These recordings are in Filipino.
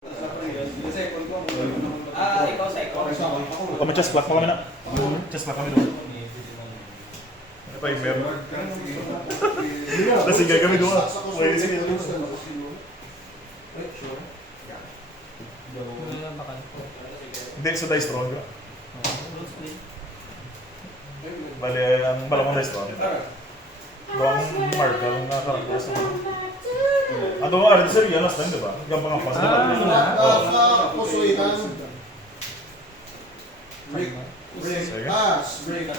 Kami chest block pa kami na. Chest block kami doon. Ito yung meron. Nasingay kami doon. Hindi, sa dice strong. Bale, ang balakong dice strong. Doang marker nga karakter sa ano nga, rin sir, yan last time, diba? Yung mga pas, diba? Pusuitan. Break. Pass. Break.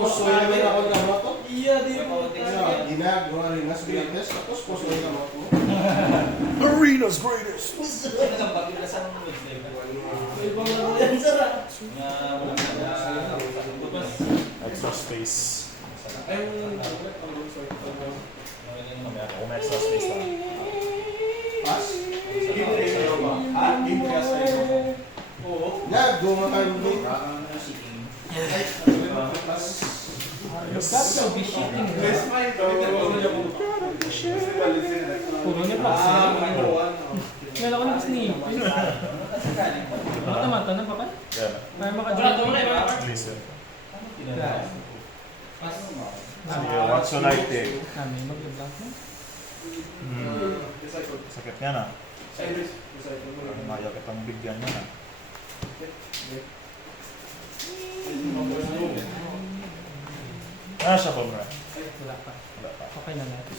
Pusuitan na ako gamot ko? Iya, di mo. Ginagawa rin as greatness, tapos pusuitan gamot mo. Arena's greatest! Extra space. Kung extra space lang. Pass? Yeah, gumakan mo. Pass. Puro niya pa. Meron ako ng sneak. Mata-mata na pa ka? Kaya maka-drop. Listen. Sige, what should I take? Kami mag-block na. Sakit nga na. Mayaw kitang bigyan niya na. Siya ba bro? Wala pa. Wala pa. Okay na natin.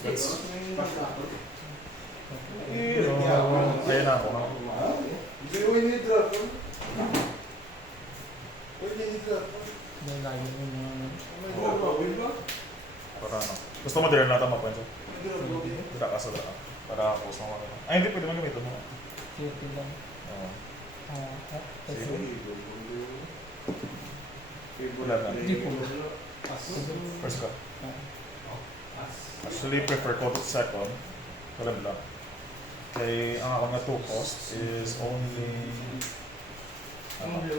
Ayun na ako. Dahil lagi mo mga... Para ano? Gusto mo din natin mapoint? Tidak ka sa dala. Para ako sa mga. Ay, hindi pwede man gamitin mo. Cute lang. Oo. Sige. Wala na. Hindi po. First cut. Actually, prefer ko second. Wala lang. Kaya ang ako na 2 cost is only... Hindi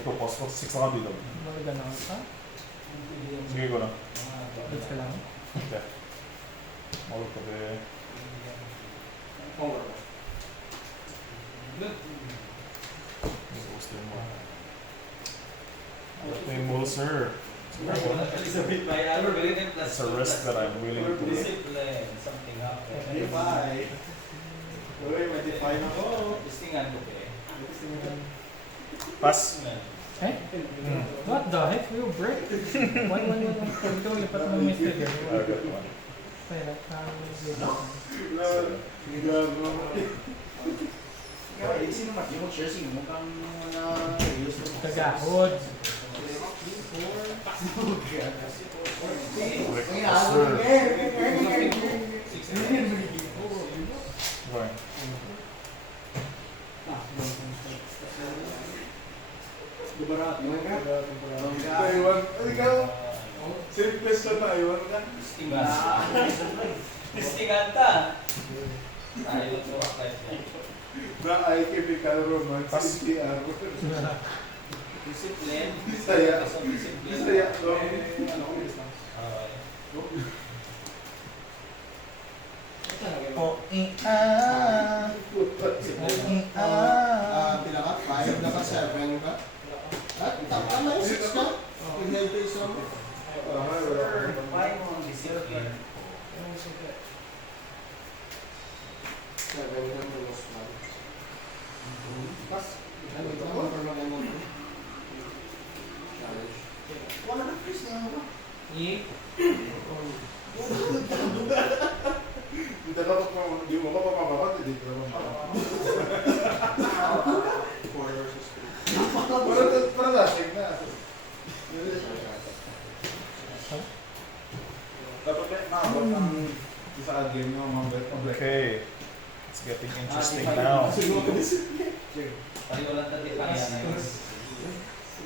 2 cost. 6 lang ang bilog. Maganda na ka? Sige ko na. Bits ka lang. Okay. Mawag ko ba? Gusto mo. Ito yung mole, sir. It's a risk that I'm willing to take. Something happened. Pass. Eh? What the heck? You break? Why? Ito lipat mo yung mistake. I got one. Kaya, Kagahod. Right. Simplest na tayo. Distinganta. Tayo sa life niya. Na ay chemical romance. CTR. Discipline. Bisaya. Discipline. Bisaya. Pinaka 5 na ka 7 ka. At tama yung 6 ka. Pag-help yung isa mo. Paano mo ang discipline? 7 ka minus 1. Pas. Ano ito? Ano mo? Challenge. Wala na freeze na ako. Hindi mo mapapapapag, hindi ko mapapapag. 4 versus 3. Para lasing na. Dapat nakabot ang isa ka game ng mga Okay. It's getting interesting now. Pareho lang tayo kaya.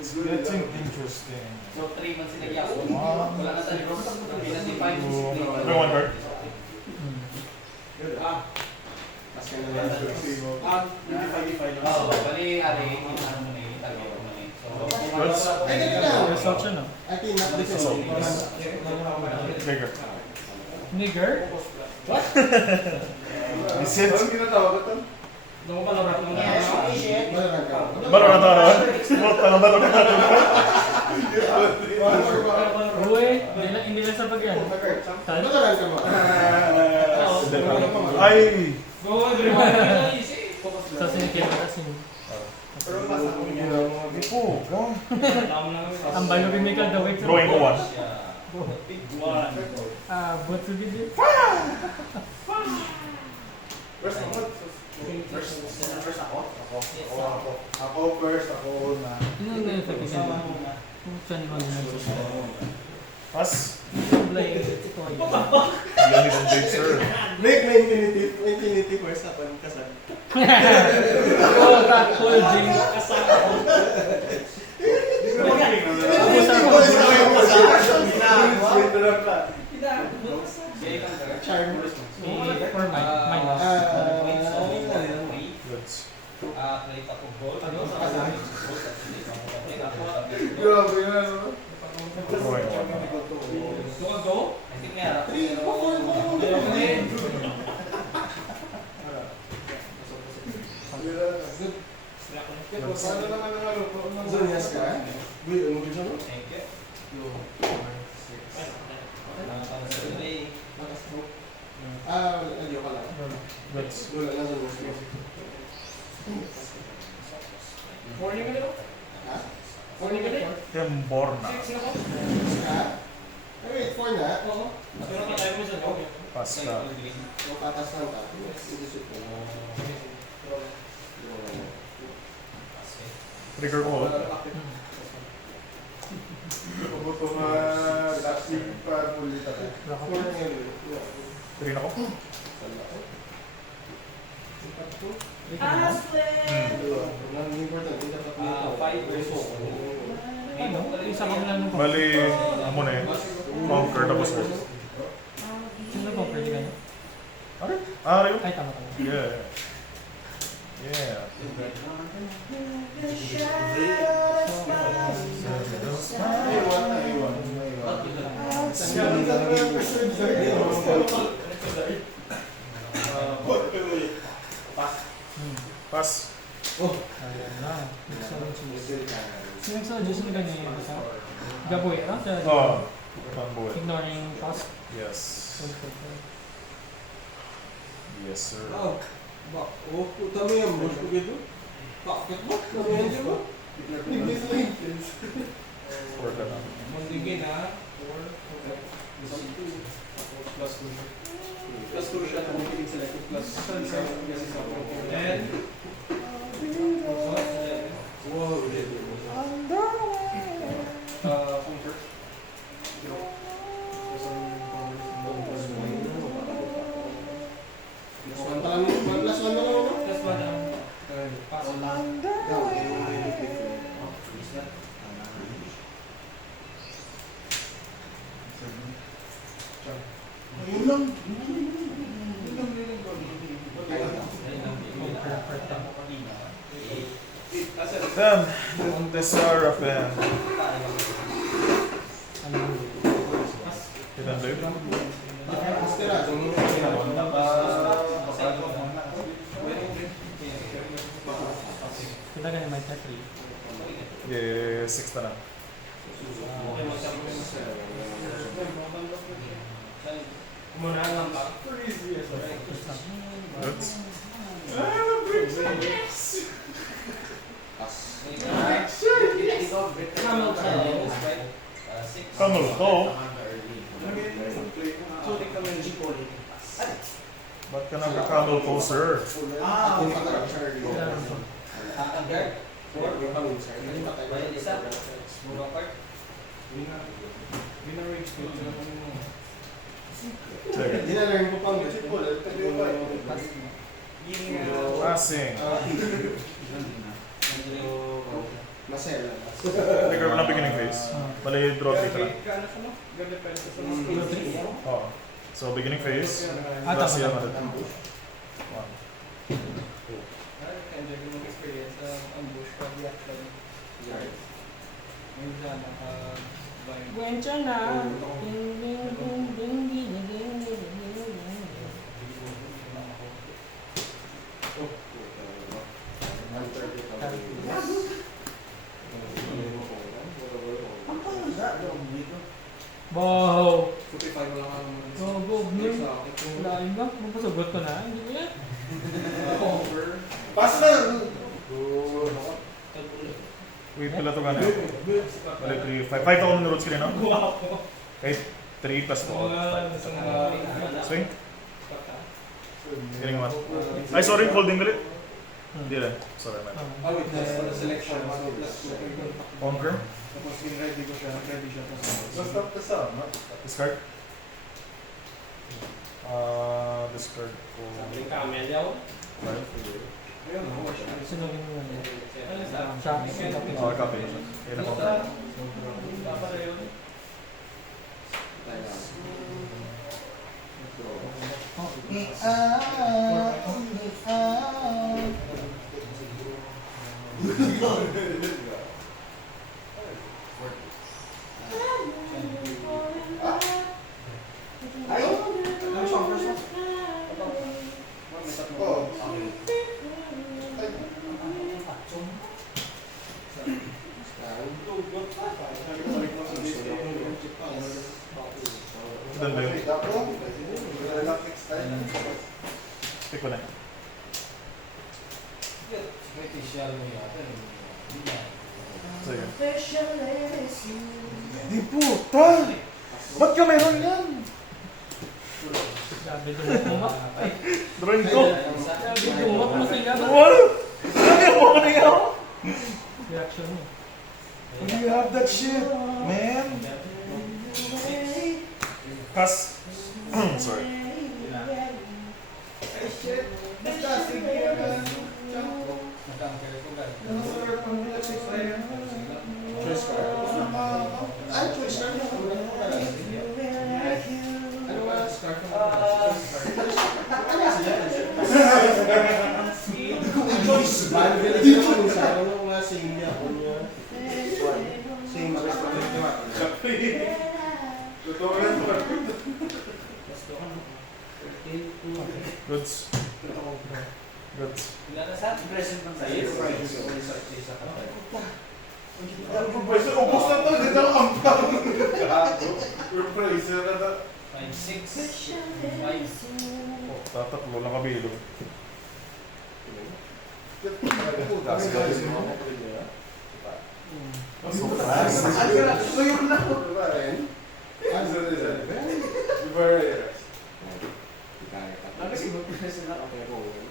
It's getting interesting. So 3 months sila yaso. Wala na tayo. Pinag-define mo si discipline. Everyone hurt? Mas ka na lang. Define lang. Oo, bali ari, ano mo na itagaw mo na eh. So, Ay, ganun lang. Result siya, no? I think not this is Bigger. Nigger? Isit. Anong ginatawag ito? Nung Valorant nung Valorant ka. Valorant na. Puta na Valorant na. Uy, hindi lang sa pagyan. Valorant ka ba? Ay! Sa sinikip na kasi. Ang biomechanical the way to... Drawing ko one. But to be First ako? Ako first, ako na. Yun yung effect kasi. Kung saan mo na Pass. play ito ay. Yan yung date, sir. Make na infinity first ako ng kasal. Oh, holding. Charm. For minus. Goods. Grabe na, no? Drawing one. Paano naman ang ano? Zonyas ka? Uy, ano gusto mo? Ayaw ka lang. Goods. Wala na Zonyas ka. Morning ka nito? Ha? Morning ka nito? Temborna. Ha? Ay, wait, 4 na? Oo. Pero patay mo sa loob. Pass ka. O, tatas lang ka. Isip ko. Trigger ko. Buto nga, tapsig pa ulit ako. 4 ngayon. Trin ako. Ang important, hindi dapat nito. 5 versus Ano? Isa ka lang nung Bali, ano muna eh. Conquer tapos ko. Sino ba pwede ka niya? Ah, rin? Ay, tama. Yeah. Yeah. Pass. Ayan na. Sinag-suggest mo ganyan yung isa? Gaboy, Oh. Pangbuhay. ignoring cost. Yes. Yes, sir. Puta mo yan, boss ko dito. Bakit ba? Kami yan mo? Four ka na. Magiging na. Plus 2 siya kung pilig sila. Plus 7 kasi sa and counter. One pa lang, 1 plus 1 na lang, no? Plus one ang pass. Yun lang. Then, the Seraphim. Ilan ba yun? Astera, yung Kita ka naman sa 3. Yeah, 6 na lang. Muna lang ba? Goods. Camel to. Ba't ka nagka-camel to, sir? yung patay, Charlie. Yung pangin, sir. Yung patay. Sige. Dinalearn ko pang Passing. Masel. Trigger mo lang beginning phase. Bali, draw dito lang. Oo. So, beginning phase. Plus yan natin. 1. Buencha na. Ding ding ding ding ding ding ding ding. Wow! 45 mo lang ang Go, go, Blue. Lain ba? Mapasagot ko na. Hindi ko yan. over. Pass na! Wait pala ito gano'n. Bali 3, 5. 5 taon na roads ka rin, no? Okay, 3 plus 4. Swing. Galing naman. Ay, sorry, holding ulit. Hindi rin. Sorry, man. Ah, wait, that's for the selection. Conquer. Tapos ready ko siya, ready siya. Basta kasama. Discard. Discard ko. Ayun, ako siya. Sunogin mo yan. Oh, copy. Kaya na conquer. Ay! Ano siya, first one? Oo. Doon ba yun? Ako, relax next time. Pick ko na. Sige. Di puta! Ba't ka meron yan? Sabi dumak. Drawing ko. Sabi dumak mo sila. Wala! Sabi mo ko na yan. Reaction mo. You have that shit, man. Pass. Sorry. Choice card. Ay, choice card. Ano ba, scarf mo? Choice. Dito yung sa ano nga sing niya. Sing Totoo yan. Goods. Goods. Ano pa ba? Ubus na to. Dito ang ampang. We're praiser na to. Tatatlo lang kabilo. Ngayon na.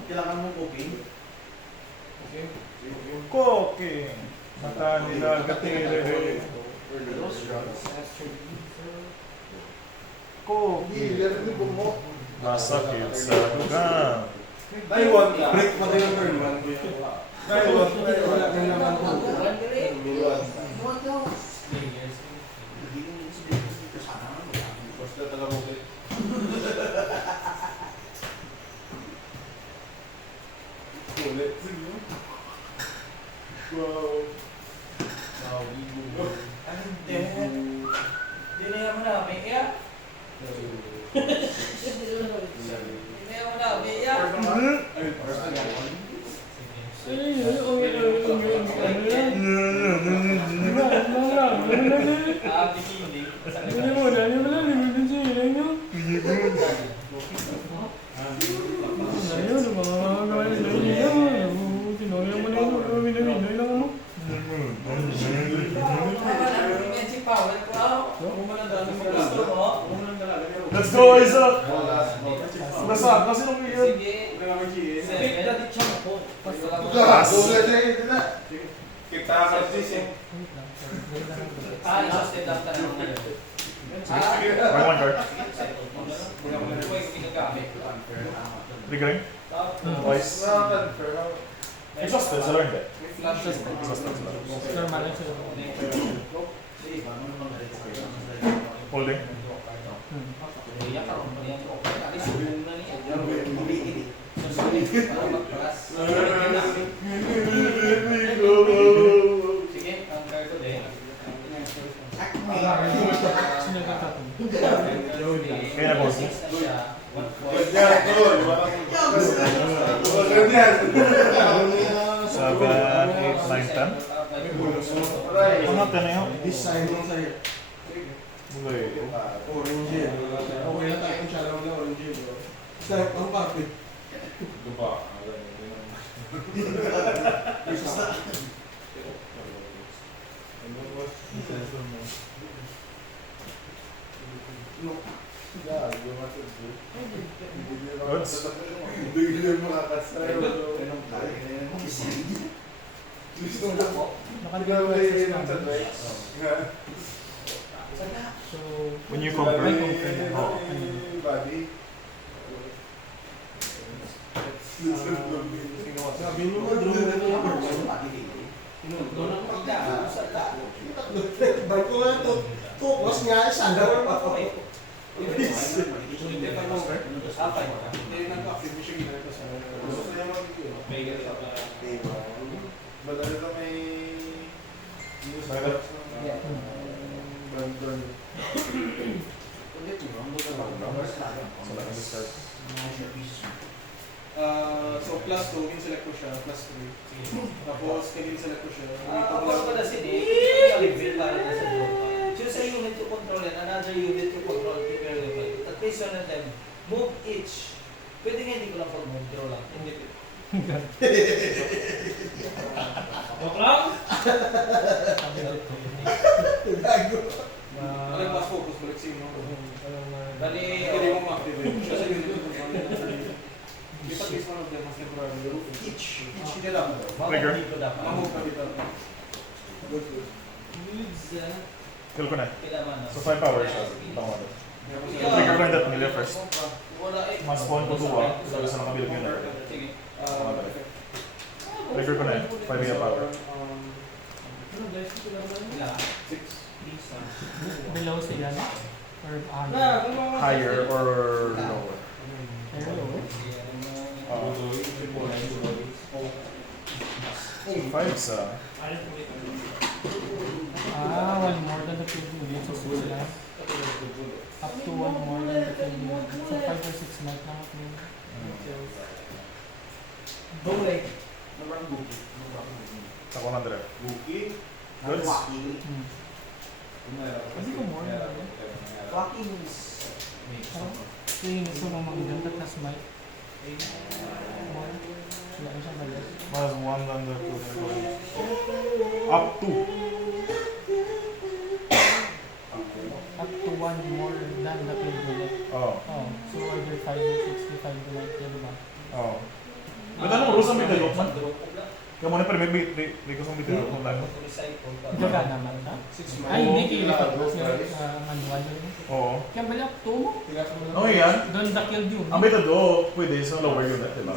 Kailangan mo cooking. Cooking. Mata nila gatire. Cooking. Masakit sa dugang. Break pa tayo turn 1. Wala ka naman po. Basta talaga mo kayo. Ulit. Wow. Let's go, Isaac! Nasa, kasi nung yun. Kita kasi siya. May one card. Triggering. Twice. Exhausted, sila hindi. Exhausted sila. Normal lang sila. Holding. Kaya na boss. Kaya, Meron yan. 7, 8, 9, 10. Ano 10 na yun? Design mo sa'yo. Bulay. Orange yan. Okay lang tayo kung siya lang na orange yun. Sarap ang carpet. Ito pa. Goods. Bigla yung mga kasayo. Gusto mo po? Nakalimutan Ikaw yung yung system. So, When you compare, oh, Body. Sabi mo mo, drone na yung Barko nga ito. Tukos nga, isa daw pa ako. Gusto niya Badala ka may news Bakit? Brandon. So, like, start. So plus 2, in-select ko siya, plus 3. Tapos, select ko siya. Ako pala si choose a unit to control and another unit to control. Prepare level. At least one of them. Move each. Pwede nga hindi ko lang pag-move. Draw lang. Hindi. joke lang! Alam mas focus, balik sa inyo. Bali, Hindi mo ma-activate. Siya sa unit ko control. Lipat is one of them, mas temporary. Each niya lang. Trigger. Dito dapat. Mamove ka dito. Good. Needs, Kill ko na. kailangan na. So 5 hours siya. Tama ko. Trigger ko yung that nila first. Wala eh. Mas spawn ko 2 so isa lang kabilang yun. Sige. Trigger ko na yun. 5 mega power. Ilan? Below siya na? Or Higher or lower? higher lower? 5 sa... One more than the field unit. So 6 lang. Up to one more than the field unit. So 5 or 6 might lang ako. Sa 100. Buki. Goods? Hindi ko more than that. So yun gusto mo mag-ganda tas might. More. Wala siya malas. Mas 1 than the 2. Up to. Up to one more than the field unit. Oo. Oh, so either 5 or 65 to like yun ba? Oo. Ba't anong rules ang may dalok man? Kaya mo na pa may ko sa may dalok kung lang. Daga naman ta? 6 Ay, hindi kayo Yeah, kasi manual yun. Oo. Kaya bala up to mo? Oo yan. Doon the kill unit. Ang may tado, pwede sa lower unit, diba?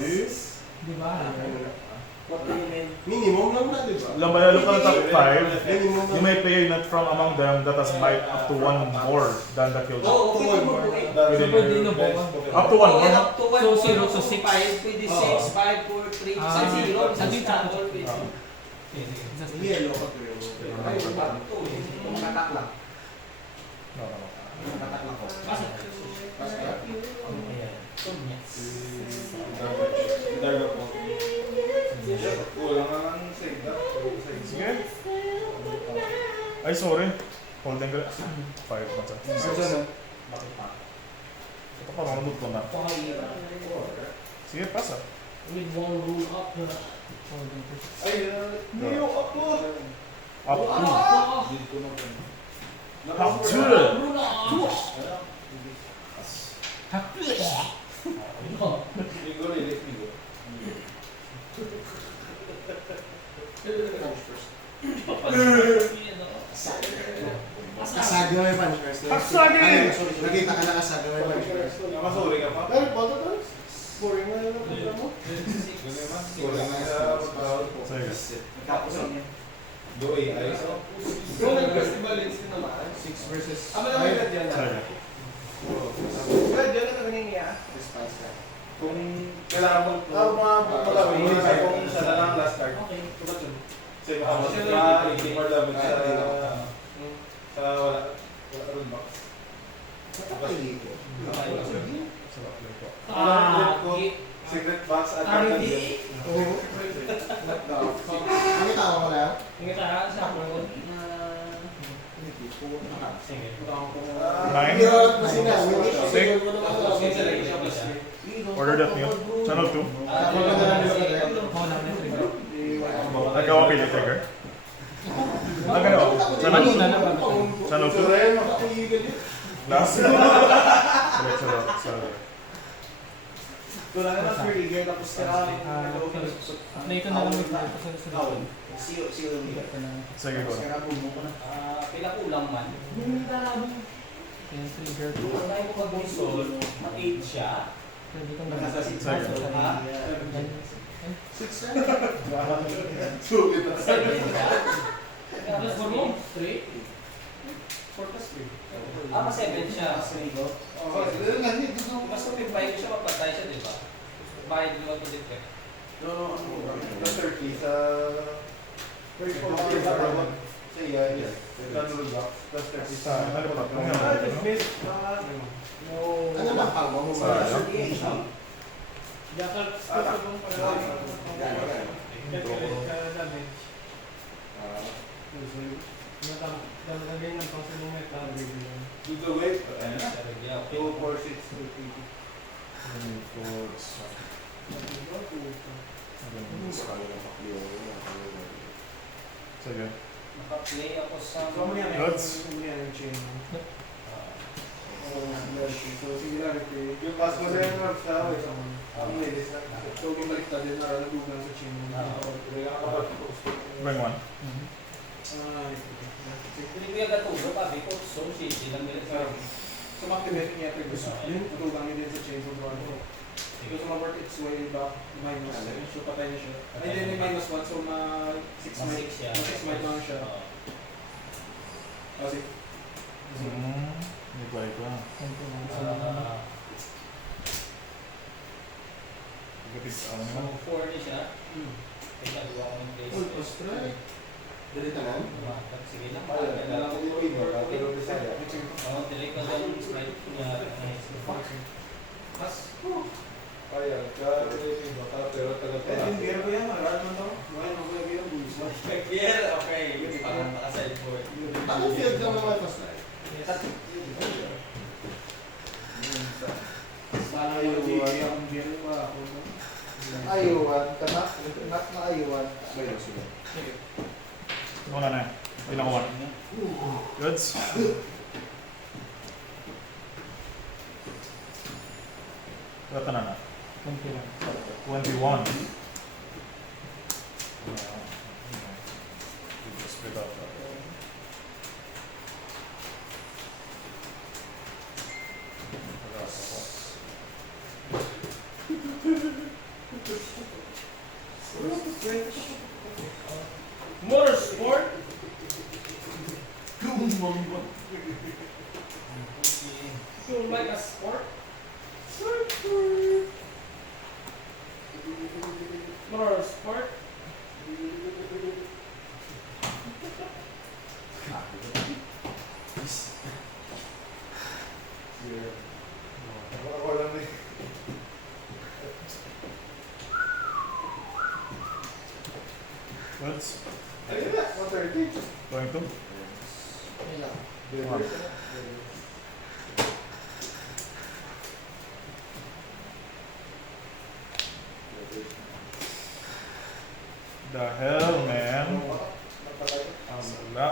Di ba? Minimum lang na, di ba? Lang ba ka ng top 5, Minimum you may play a unit from among them that has might up to 1 more than the kill. Oo, One more. Pwede So, pwede na. na ba? Up to 1 Okay, more. up to 1, So, 0 to 6. 5, pwede 6, 5, 4, 3, Ah, sa 0, sa sabi ka. stator, pwede. Just Yellow ka pero. Ay, up to, makatak lang. No, no, no. Makatak lang ko. Kulang na ng save na. Sige. Ay, sorry. Holding ko. 5 man sa. Ito pa, manunod ko na. Sige, pasa. With one rule up na. holding for Ay, niyo ako. Up to. Up to. Ligo, ligo. Kasaga may punch first. Kasaga! Ay, sorry. Nakita ka na kasaga may punch first. Nakasuri ka pa? Ay, bato to. Boring na yung program mo. Suri na sa Sige. Doy, ayos ako. So, nag-festival din sila naman. 6 versus 5. Sige. Response ka. Kung kailangan mo, magawin mo sa kung isa na lang last card. Kasi baka ma-80 more damage sa wala rune box. Sa kapali ko. Sarap lang po. Secret box at RD? Oo. Ang tao mo na? Tingin tayo sa ako. Sige. Nine. Order that meal. Channel 2. Oo lang, may trigger. Nagawa pili trigger. Nagawa. Channel 2. Channel 2. Last. Sorry. Wala ka na trigger tapos ka. Play ko na lang with life sa susunod. Siyo. Ikat ko na. Sige ko. Pila kulang man. Yung trigger ko. Kung tayo ko mag-console, mag-8 siya. Pwede kang Sige. Sulit na. 7 siya. Plus 4 mo? 3? 4 plus 3. Mas 7 siya. Mas tumipay ko siya, mapatay siya, di ba? Bayad mo ito detect. No, plus 30 sa... Sa iya, yes. Plus 30 sa... Ano ba pang mo? Jakal, stop mo pala. Dalagay ng pang-sinumet na review. Do the weight. Okay. 2, 4, 6, 2, 4. Sige. Naka-play ako sa... Goods. So, singularity. Yung pass mo rin yung sa ang ladies na. So, bumaliktad din na nagugan sa chain mo. Bring one. Hindi ko yung gatulo, sabi ko, so shitty lang nila sa... So, ma-activate niya ito gusto. Natugang niya din sa chain of one. So, sumabort its way back minus. So, patay na siya. Ay, then yung minus 1. So, ma-6 Mas might. 6 siya. Ma-6 might lang siya. Kasi, Hindi ko ito. Gapit sa ano naman. 4 ni siya. Kaya gawa ko ng place. strike. Dali tanan? Sige lang. Alam ko yung iba, pero Bisaya. Direct ka sa sprite niya. Mas, Kaya, iba ka, pero taga yung gear ko yan. Marad man to. Ngayon, ako yung gear. Bulis. Yeah, okay. Parang naka-side board. Paano field ka naman first strike? Ang gear pa ako. Ayuan, kanak na ayuan. Wala na. Ilang one. Goods. Ito na na. 21. Split up. Motorsport? Feel like a sport? Motorsport? Wala na Goods. Ayun na, 130. Going to. The hell, man. Wala.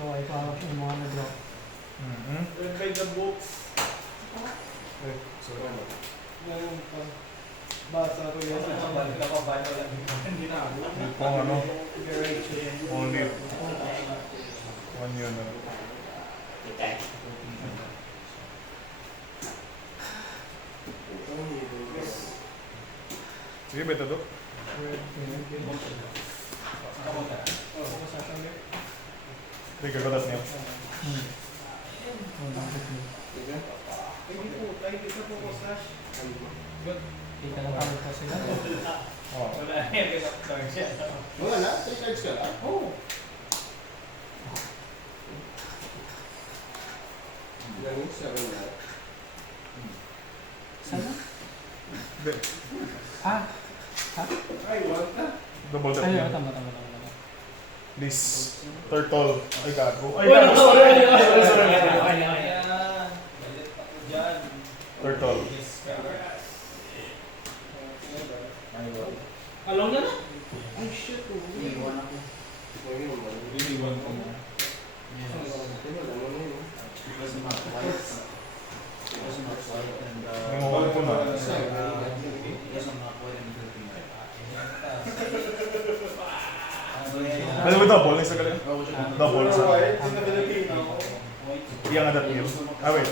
No, ay parang yung mga nag-drop. Mm-hmm. By the books. Sorry. Basa ko yan. Hindi na. Kung ano, only one yun. Sige, beto do. Trigger ko das niya. Kita lang kami pa sila. Oh. Wala na yan, kasi siya. Wala na? 3 cards ka lang? Oo. Sana? Hindi. Ah! Ha? Ay, what na? Double tap Ay, yun. tama. Please. Turtle. Ay, gago. Ay, Uy, gago. Sorry. Ayan. Galit ako dyan. Turtle. Along na na? Ay, shit. Iwan ako. Iniwan ko mo. Because of Mark White. Because of Mark White and Nangungulit ko na. because of Mark White and Philippine. By the way, double. Isa ka lang. Double Pero sa... why? Sa Filipino. Iya nga that meal. Ah, wait.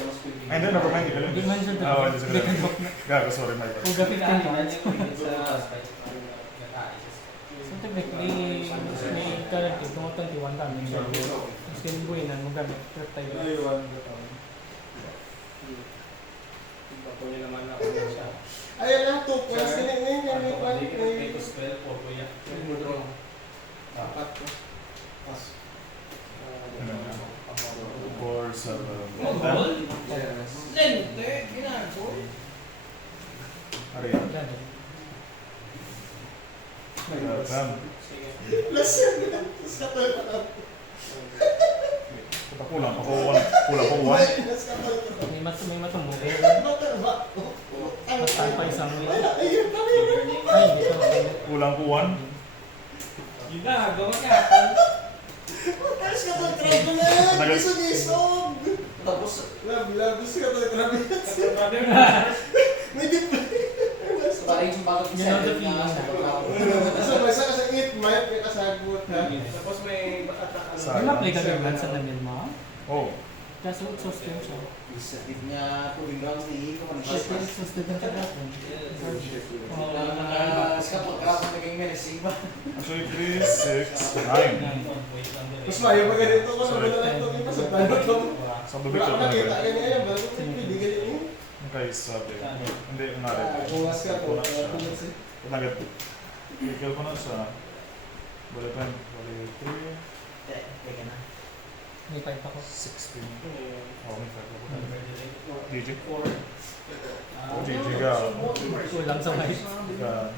Ay, hindi. Never mind. Ikaw lang. Hindi man siya Ah, hindi sa kanila. Gago. Sorry, my bad. Kung gapit ka ba? So So, typically, may guarantee kung 21 kami. Tapos kinibuhin na mo gamit per time. Iniwan ko to. Patuloy naman ako siya. Ayan na, 2 points. Apat ko. Pas. 4, 7, 10. Lente, ginagawa. Ari. Ganun. 10. Plus yan. Plus ka to. Kulang pa ko 1. Kulang pa 1. Plus ka to. May matumbo. Ay, Mas pa isang wheel. ayun pa rin. Ay, hindi ko makaya. Kulang po 1. Ginagawa niya. Plus ka to. Try ko na. Isog-isog. Tapos, Labis ka to. Grabe. May display. parang yung bakit You know the feeling So, basta ka sa 8 mic, may kasagot ha. Tapos may attack. Sa- Wala play ka naman sa namin mo. Oh. Kaso sustain siya. isatid niya tubig lang si Iko. Sustain siya dati. Sa pagkakapag naging meresiba. Actually, 3, 6, 9. Mas mayo pa ganito ko. Sorry. Wala lang ito. Mas tayo to. Sa Wala bubik ko ko nakita na. ganyan. Bago ko pwede ganyan. Okay, sabi. Hindi, unari. Kumas ka po. Wala siya. Nagad. Kill ko na sa bullet time. Bali 3, Teka na. May type ako. 16. Oh, may 5 ako. DJ. Ah. DJ ka. Kulang sa mic. Ka.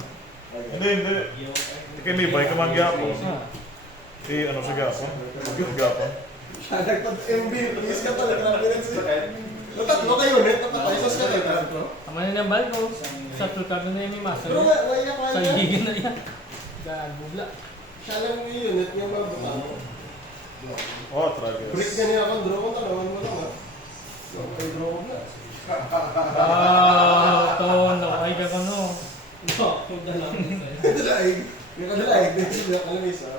Hindi. Kaya may bike naman gapo. Ah. Ano siya gapo? Gapo. Nagpag-MB. Please ka talaga. Grabe rin siya. Tatlo kayo ulit. Tapos ka talaga. Tama na ng bal ko. Sa tutar na yung may muscle. Pero wala na Sa kaya. higigin na yan. Gagubla. Siya lang yung unit yung mabuta. Oh, Travis. Break na niya akong draw ko. Talawan mo lang ha. So, may draw ko na. Ah, tono. Ay, gano'n. No, kung dalang. Kadalaig. May kadalaig. Hindi na alam isa.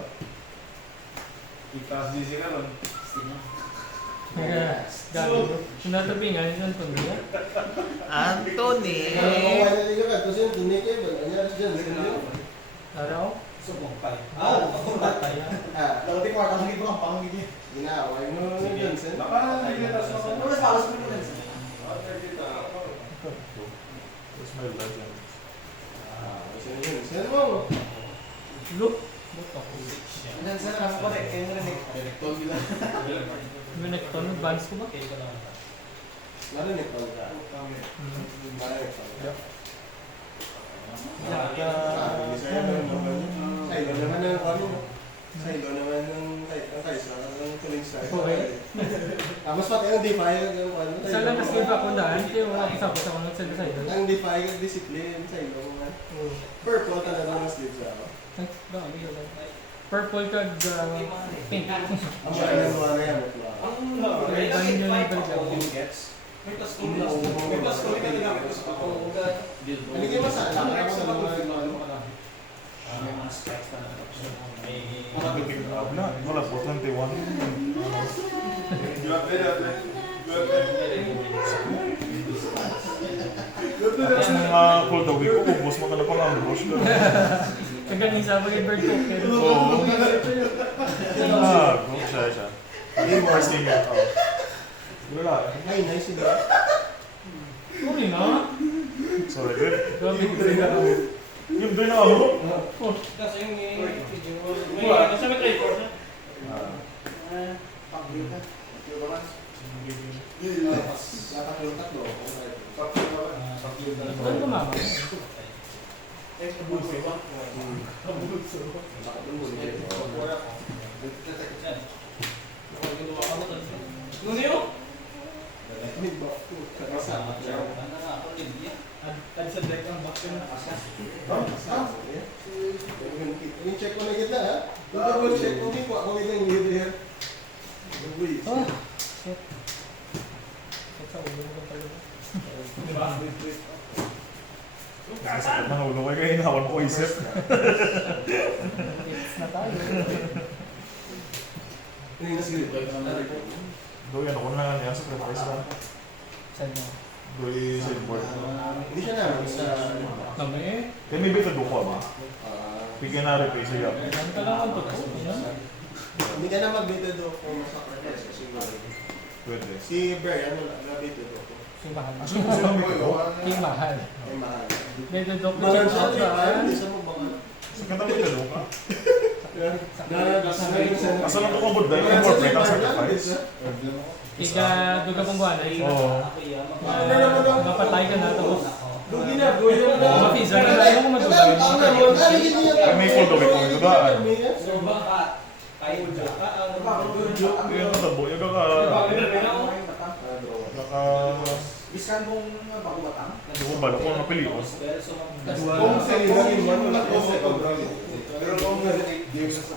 Itaas din sila nun. Gago. Sinatabingan yun po niya. Anthony! Kaya kung wala na yung kasi yung tunik eh. Wala niya rin dyan. Araw? Subongpay. Patay. Dapat yung kwartang dito ang pangit niya. Ginaway mo na yun, Sen. Nakalimutan sa mga. Mas malas mo yun. That's my legend. Sen mo. Look. Look ako. Hanggang sa naman ko rin. Kaya narinig. May nagton, advance ko ba? Narinig ko. Hmm. Narinig ko. Silo naman ng ano. Silo naman ng kaysa. Ang tuling sa. Okay. Mas pati ang defy ng ano. Isa lang kasi iba akong daan. Kaya wala kasapos ako nagsalita sa'yo. Ang defy ng discipline. Silo nga. Purple talaga ng sleeves ako. Purple kag pink. Ang mga ng mga na yan. May iba yun yung level ko. May plus ko rin na gamit ko sa pako. Hindi mo sa alam. May mga strikes na Wala po, 21. Tapos nung cold the week ko, ubos mo ka na pang ambush ko. Kagaling sa mga bird cooker. Oo. Go siya. First game yun. Wala. Ay, nice sila. Uri na. Sorry, good. Grabe ko rin ako. Yung doon na ako. Kasi yung nasa may tray course na. Pag-break ka. Lakas yung tatlo. Saan tumama? Ano yun? check ko na kita ha. Double check ko din ko ako yung leader. Oh, shit. Shit sa ulo mo pala. Nakasakit ng ulo ko kayo, hinawan ko isip. It's na tayo. Doy, ano ko na nga niya, sacrifice na. Saan mo? Doy, sa board. Hindi siya namin sa... Kami? Kaya may bita doon ko ba? Bigyan na replace siya. Saan ka lang ang totoo? Hindi ka na mag-beta do kung sacrifice kasi Pwede. si Brian, nag-beta do ko. Si Mahal. Gusto mo silang bigyan ko? Si Mahal. Ay, mahal. Medyo doc na Mahal siya siya, siya. hindi siya mo baka. Sa kanta bigyan doon ka? Asa Asa lang ito kung budday, incorporate ang sacrifice. Tiga duga pong buwan ay Oo. mapatay ka na tapos Dugi na, dugi na. mapisa na tayo kung matulay. Kaya may full dobe kung ito daan. So baka tayo dyan. Kaya ang tabo, yung kaka... Naka... Biskan kong bakumatang. Hindi ko bala kung napilios. Kung sa iyo, mo na ko sa pero kung games sa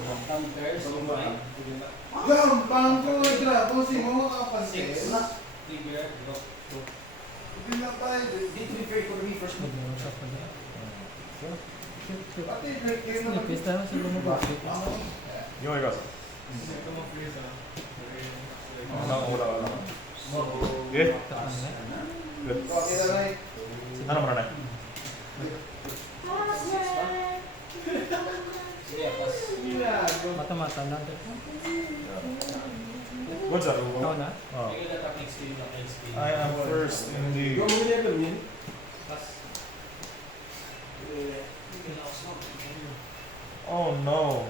gampang ko grabo si mo makapansin. Hindi na pa dito refer ko rin first mo. Pati break din na. Nipis na siguro mo bakit. Yung ay kaso. Wala ka lang. Okay? Good. Okay na rin. Ano mo na? Mata-mata na. What's up? Ikaw na? Oh. I am first in the... Yung mga nito min. Oh no.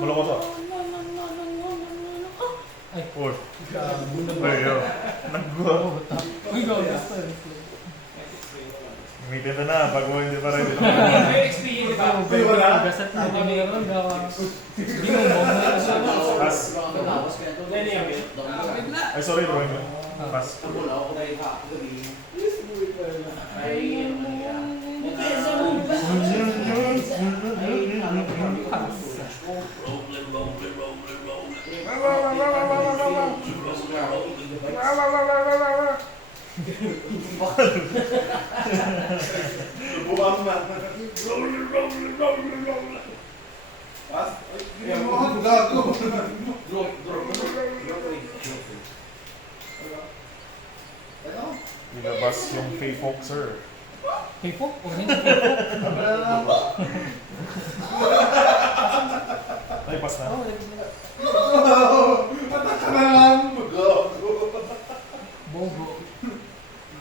Maloko to. Ay, Or. Ay, yo. Nagguha. uy, go. Gusto. Gamitin na bago hindi pa rin. Gasat na tingin ako ng gawa. Hindi mo mo. Pass. Ay, sorry, drawing mo. Pass. Bukas na. Pas? Ay, mo ako gago. Ano? Ilabas yung K-Folk, sir. K-pop? O hindi K-pop? Ay, pass na. Matakaran mo, gago. Bobo.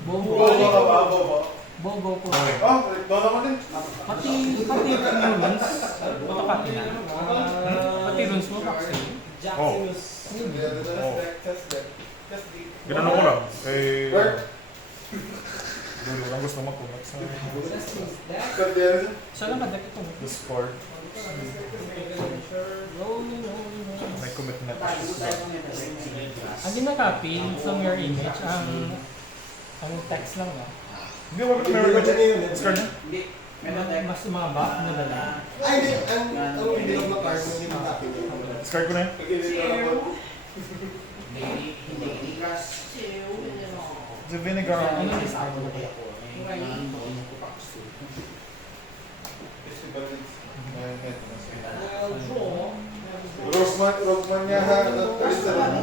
Bobo Bobo. ka ba, bobo? Bobo po. Okay. Oh, doon naman din. Pati runes. Matapati na. Pati runes mo kasi. Oh. Ginano ko lang. Eh... Dulo lang gusto mag-connect sa Saan naman deck ito? Discord. Rolling. May commitment. Ang ginakapin from your image, ang text lang ba? Hindi, meron ka dyan. Discord niya? Mas mga buff na dala. Ay, hindi. Ang hindi ko ma-card mo, hindi ma-copy niya. Discord ko na yun. Si Vinegar. Ano yung discard mo? Rockman niya ha.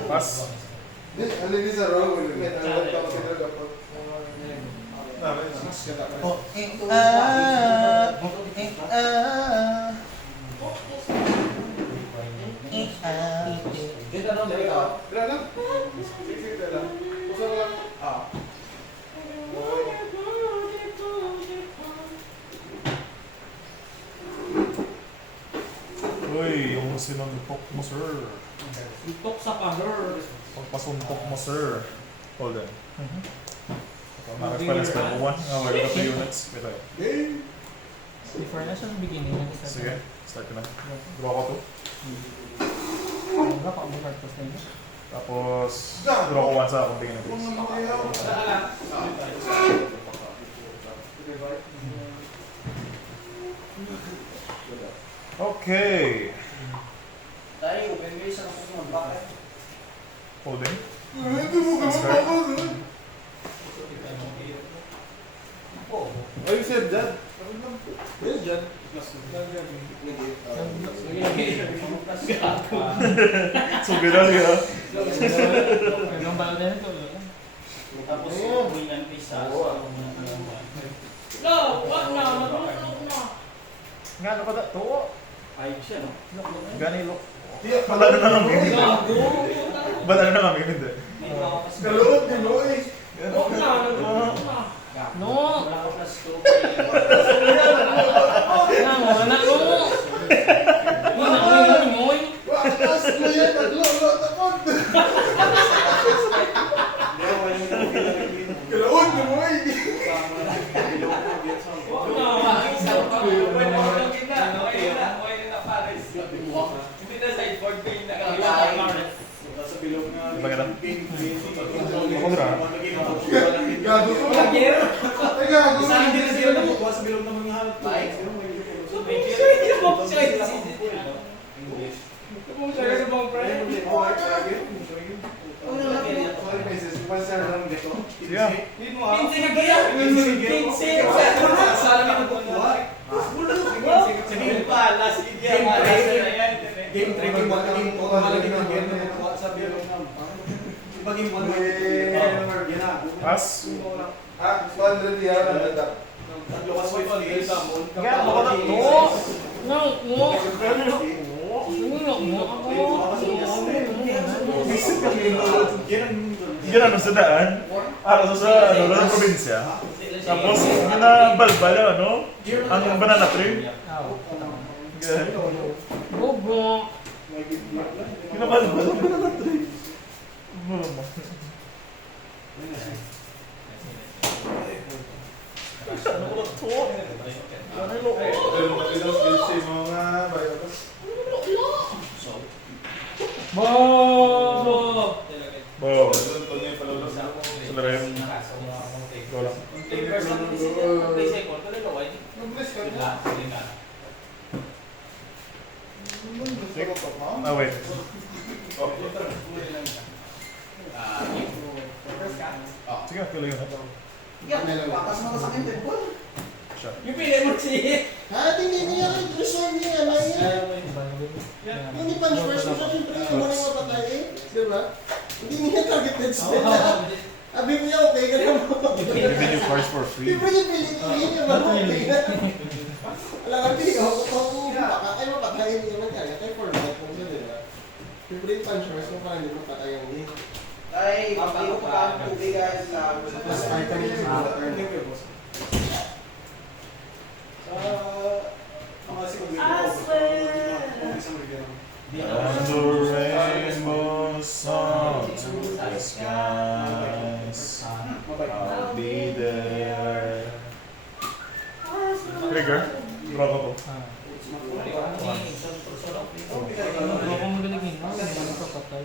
Pass. Alin sa Rockman. Alin ka kasi dapat. Dito na dito. Bila lang. Sige lang. Pusa lang. Ah. Uy, yung sinuntok mo, sir. Itok sa paher. Pagpasuntok mo, sir. Hold on. Nakakpalas pa mo 1. Wala ka 2 units. Wait lang. Before na siya beginning. Sige, start ko na. Draw ko to. Wala pa ang card na yun. Tapos, draw ko 1 sa akong tingin na base. Okay. Tayo, open base ang kusunod. Bakit? Holding. Ay, sir, dyan. Yes, dyan. So, gano'n ka. Ang balo na ito. Tapos, uwi ng pisa. No! Wag na! Matulog na! Nga, ano ba da? Tuwa. Ay, siya, no? Ganilo. Bala na naman. Bala na naman. Hindi. Kalunod, Pinoy. Wag na! Matulog na! No! Wala ko plus 2. Wala na! No! Wala na! Moy! Wakas ko yan, naglolo, takot. Kalunod, Pinoy. Sa bilog na Diba ka lang? Ako dra. Gago ko. Ay, gago. Isa hindi na sila nakukuha sa bilog ng mga halot. Yeah. Game 3 game 1 game 2 malagi ng game na nakuha sa bilog ng baging 1 yan na. Pass. 200 yan, ang ganda. Tatlo ka swipe on game sa moon. No! No! No! Yan ano sa daan. Ano sa ano ng probinsya. Tapos, ginabalbal yung ano. Ang banana tree. Bobo! Ginabalbal ang banana tree. Mama. Ano ko lang to? Ano yung loob? Bobo! Bo. Sabi rin. Go lang. Ah, wait. Sige, tuloy yun. Siya. Yung pili mo siya. Hindi niya rin resolve niya na yan. Hindi punch first mo siya, siyempre yung muna yung mapatay eh. Diba? Hindi niya targeted spell. Sabi mo niya, okay ka na mo. Giving you cards for free. Siyempre yung pili niya, okay na. Wala kang pili ko, kung ay mapatayin niya man kaya, kaya for life mo siya, diba? Siyempre yung punch first mo para hindi mapatay ang game. Ay, hindi ko pa ang tubig guys sa Plus 5 kami sa turn. And the rainbow song to the skies. I'll be there. Trigger. Draw ko to. Ako mo galigin. Ano pa patay?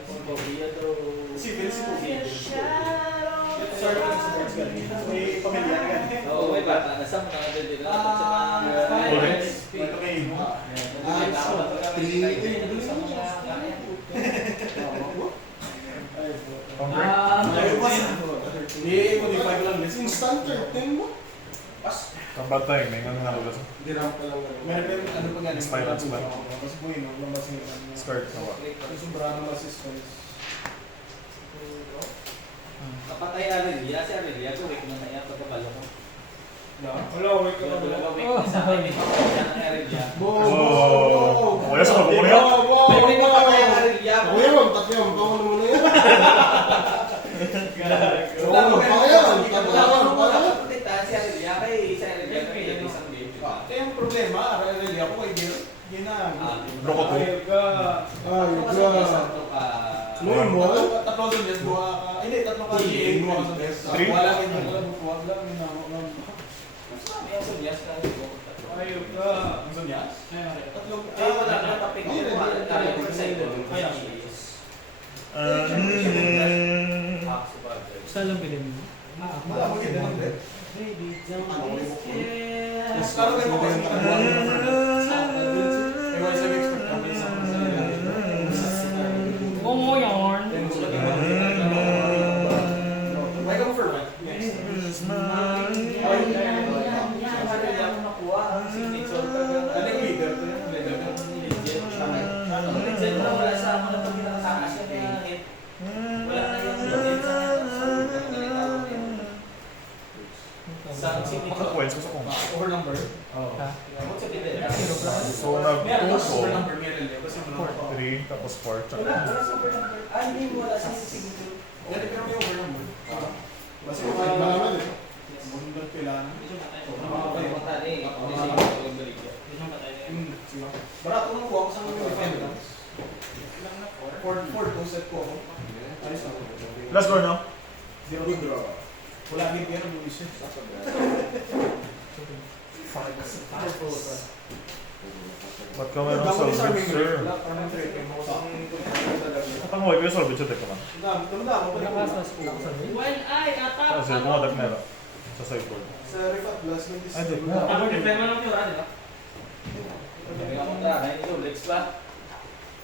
Si Vince po. Sorry, may pamilya na ganyan. Oo, may bata. Nasa mo na natin dito. Hindi, modify ko lang. Instant turn, tingin mo? Kambat tayo. May nga nalugas. Diram pa lang. Meron pa yung ano pa galing. Spirals ba? Mas buhay, no? Lambas yung Start na ba? yung sobrang assistance. Kapatay Arelia, si Arelia, kuwik mo na yan pagkabalo ko. Wala, wait ka Wala wik sa akin, ito ang Arelia. Oh! Wala sa kapag niya? Pwede mo kapatay ang Arelia. Ako yun, tatlo yung pangulo mo na yan. Wala mo Pangayon, wala ka protektahan si Arelia kay si Arelia kay isang game. Kaya yung problema, Arelia ako kay Gil. Yun na. Draw ko to. Ayaw ka. Three? Wala ka yung wala lang yung Mas marami ang sulyas na ito. ayun ka. Ang sanyas? Tatlong, wala na topic. Wala na sa ito. Isa lang bilhin mo. Wala mo yun. Baby, Yes, parang ganun kasi eh, wala siyang expert kami sa Oh, mo yarn. May ka mo for what? Ano yung leader? Makakwens ko sa kong. Over number? Oo. Ha? So, nag-2 ko. Over number meron din. Basta mo na 3, tapos 4, tsaka Dati pero may over number. Basta kung Malaman eh. Mundot kailangan. Barato nung kuha ko sa mga defender. Ford set ko ako. Ayos ako. Last score now. Zero to draw. Wala din pero mo isa. Ba't ka mayroong salvage, sir? Pangoy ko yung salvage check naman. When I attack. Kasi kumadak na yun. Sa sideboard. Sa Refat Blast may Ay, di display. ba? Ako din naman ang pura, di ba?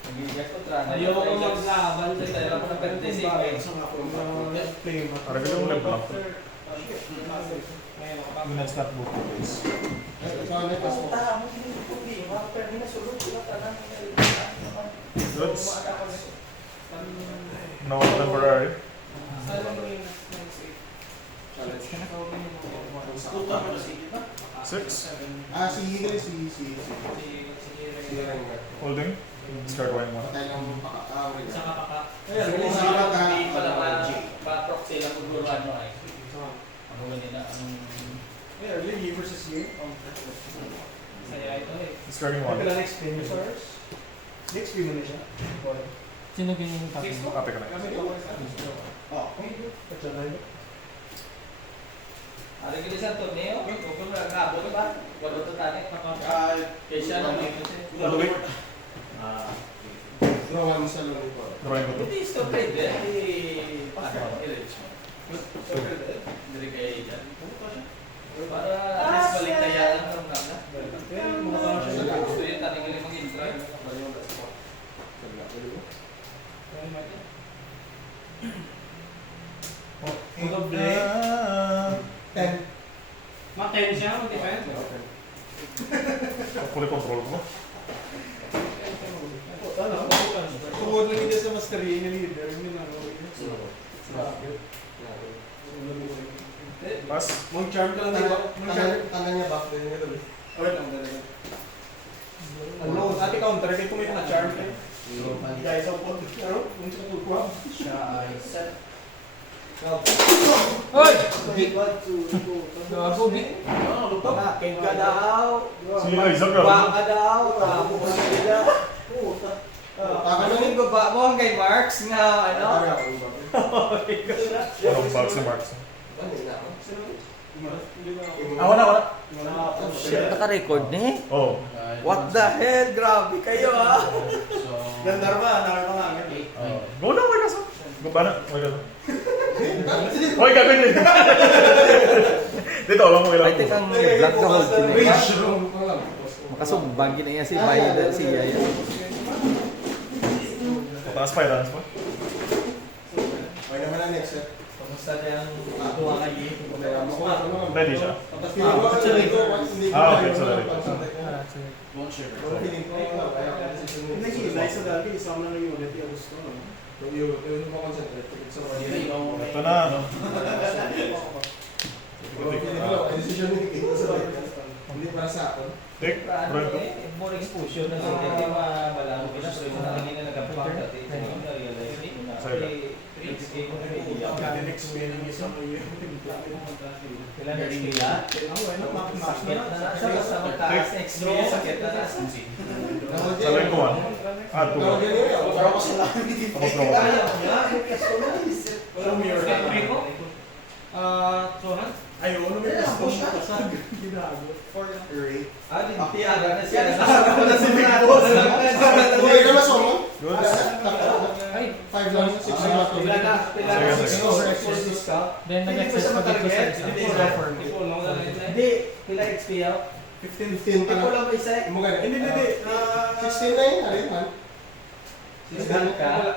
Ayoko ko maglaban sa Parang ganun mo lang lang. Minutes cut book, please. Goods. No temporary. 6. Si Higre, si Holding. Start going muna. Patay ng paka-awin. Sa kapaka. Ayan, Hindi kung pa saan Hindi pa naman pa-proxy lang kung ano ay. Ano nila, Yeah, Lily versus you. Saya ito eh. Starting Ano 1. pala next pin yung stars? Next pin mo na siya. Sino ganyan yung tapos mo? Copy ka na. Kami ko sa Oh, okay. Ada gilisan torneo, kung nagkabot ba? Wala to tani. Kaya siya nang Maluwit. Drawan sa loob ko. Drawing ko to. Hindi stop trade eh. Ano, Dari kay Jan. Para at least baliktayan lang ng nana. Pero mga tao siya. Gusto yun tani galing mag-intry. Doble. 10. Ma-10 siya, mag-defend. Fully control ko. Tungod lang hindi sa mastery ng leader. Yun ang Pass. Mag-charm ka lang diba? Tangan niya back din niya doon. Alright lang talaga. Ano, ate counter, kaya kung may mga charm eh. Guys, ako po. Ano? Kung siya kukuha. Siya ay set. Hoy! Gago, Big. Pamakin ka daw. Si Isaac na. Buwa ka daw. Tapos sila. Yung baba mo ang kay Marks nga, ano? Anong box si Marks? Wala. Wala. Shit, naka-record ni? Oh. What the hell? Grabe kayo ah! Ganda ba? Nakita nga. Go na, wala ka. Go ba na? Wala ka. Hoy, gagawin din. Dito, alam mo ilang. Ay, tekang black the whole thing. Rage room. Makasumbang gina yan si Bayo si Yaya. Taas pa, taas pa. Okay naman ang next set. Kamusta dyan? Tuwa kayo. Ready siya. Tapos feeling ko, hindi ko Okay, so ready. Feeling ko, kaya Nag-i-nice sa dati, isama na ng unit yung gusto. yun mo concentrate. Ito na. Decision making. Hindi para sa akin. Take. Drawing ko. More exposure na sa hindi mabalang ko na pero yung hindi na nagkampang dati. Hindi mo na-realize mo na. Game mo na idea. Kaya next pin yung isang year. Kailan na rin nila? Sakit na na. Sa basta magtaas extra, sakit na na. Sa line ko, 1. Ah, 2. Tapos draw ko. From your Trohan? Ayaw, ano may Yeah, gusto push mo ka. pasag? Ginago. Rate. Tiyaga na siya. Wala si Big Boss. Okay ka ba, Somo? Good. Ay, 5 lang, 6 lang ako. Pila na. then Hindi nag-access pa siya ko dito sa matarget. isa. Hindi Full siya. offer. Hindi. Pila XP out. 15. 15 Hindi ka ko na. lang may set. Mo ganun. Hindi, hindi. 16 na yun, alin man. 16 ka.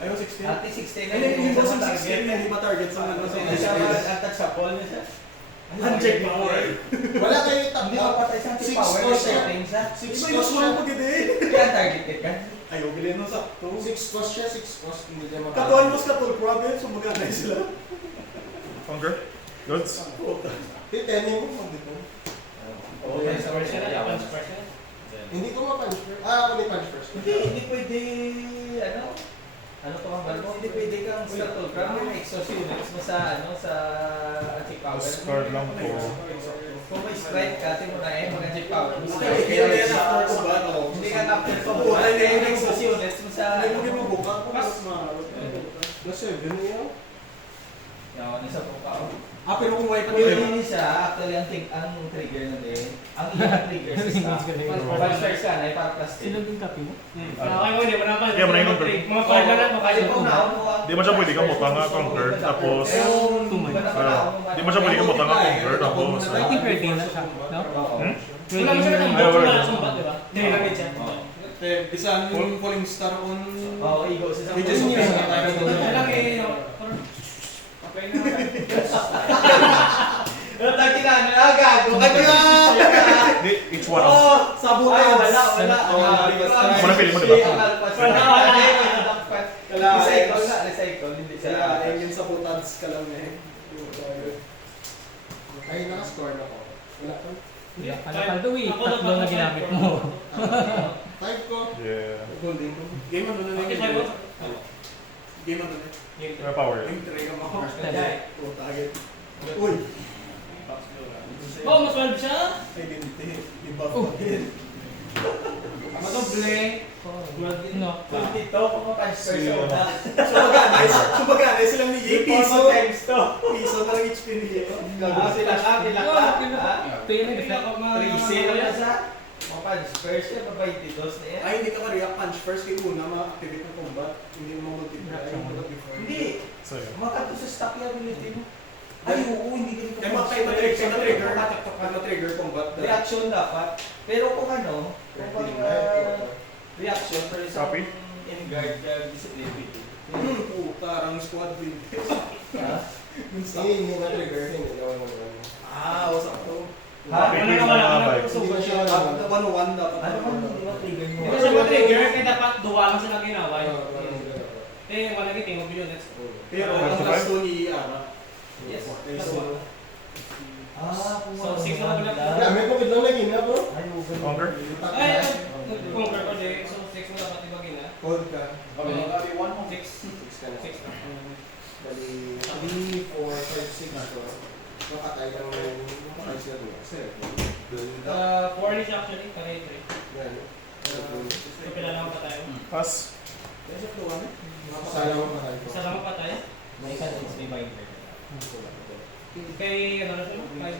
Ayaw, 16. Ate 16 na Hindi, yun. hindi boss yung 16. Hindi ma-target sa ano sa Hindi siya untouchable na siya. Uncheck power. Wala kayo tap Hindi pa patay siya. Six Power cost siya. setting siya. 6 Iba cost yung siya. sumo pag hindi. Kaya targeted ka. Ayaw, bilhin mo sakto. 6 cost siya, 6 cost. Hindi niya makakita. Katuan mo sa tool province, sumaganay sila. Conquer. Goods. Titenin mo kung dito. Hindi ko ma-punch first. Ako ni punch first. Hindi pwede, ano to ang mo? Hindi pwede kang startle crab may exhaust units mo sa, sa antique power. Discard lang po. Kung may strike ka, tingin mo na mag-antique power. Okay, yun yan after ko ba? Hindi ka capture pa Oo, ay, Hindi ay, yung exhaust units mo sa, Hindi mo ginubuka. Mas Na 7 niya. Yawan, isa po ka. pero kung white Pag hindi siya, actually ang trigger na din, ang iyong trigger sa staff. 5 stars ka na, para plus 10. Sino din copy mo? Kaya mo na yung conquer. Mga card na lang, Kasi kung naon mo ang... Di mo siya pwede kang butang nga conquer, tapos... Di mo siya pwede kang butang nga conquer, tapos... I think ready na siya. No? Hmm? Wala mo siya ng Ayaw, wala. Hindi, lamit siya. bisan falling star on... Oo, ego. Sa Which is okay. Tagi na, nagago. Di, each one of... Sabutan! Wala. Muna pili mo, diba? Recycle. Hindi siya. Kaya, yung sabutans ka lang eh. Ay, nakascore na ko. Wala pa. Kalapaldo eh, tatlo na ginamit mo. 5 ko. Yeah. Golding ko. Game ano na Okay, yun? five. Game ano na? May power. Game 3 ka mo. Ten. Oh, target. Uy! Oh, mas 12 siya? Identity. Iba pa din. Madoble. No. Sumaganay silang ni Jay. Piso na lang HP ni Jay. Tayo na defect. Ay, hindi ka ma-react punch first kay una ma-activate ng combat. Hindi mo multiply. Hindi. Sa'yo. Makato sa stock ability mo. Ay, oo, hindi ka Ay, ma-trigger combat. reaction dapat. Pero kung ano, kung reaction, for example, Copy. in guard, discipline PT. Parang squad win. Hindi na trigger. Hindi na wala. Usap to. Ha? Copy ko yung mga bike. Hindi ba siya 1-1 dapat. Ano man hindi ba trigger mo? Hindi siya mag-trigger, kaya dapat duwa lang sila ginaway. Eh, wala naging tingog yun. Pero ang last two ni Ara. Yes. Okay, so So, 6 na lang Wala, may COVID lang lagi na bro. Conquer. Ay, conquer ko din. So, 6 mo dapat ibagin na. Cold ka. 6. 6 ka na. 6 na. Bali, 3, 4, 5, 6 to. Makatay lang yung makatay sila doon. Kasi, doon lang. 4 ni siya actually, kaya 3. Yan. So, pila lang pa tayo. Pass. Sana mo makatay ko. Isa lang pa tayo. May isa din si Binder. Kay, ano na ito? 5.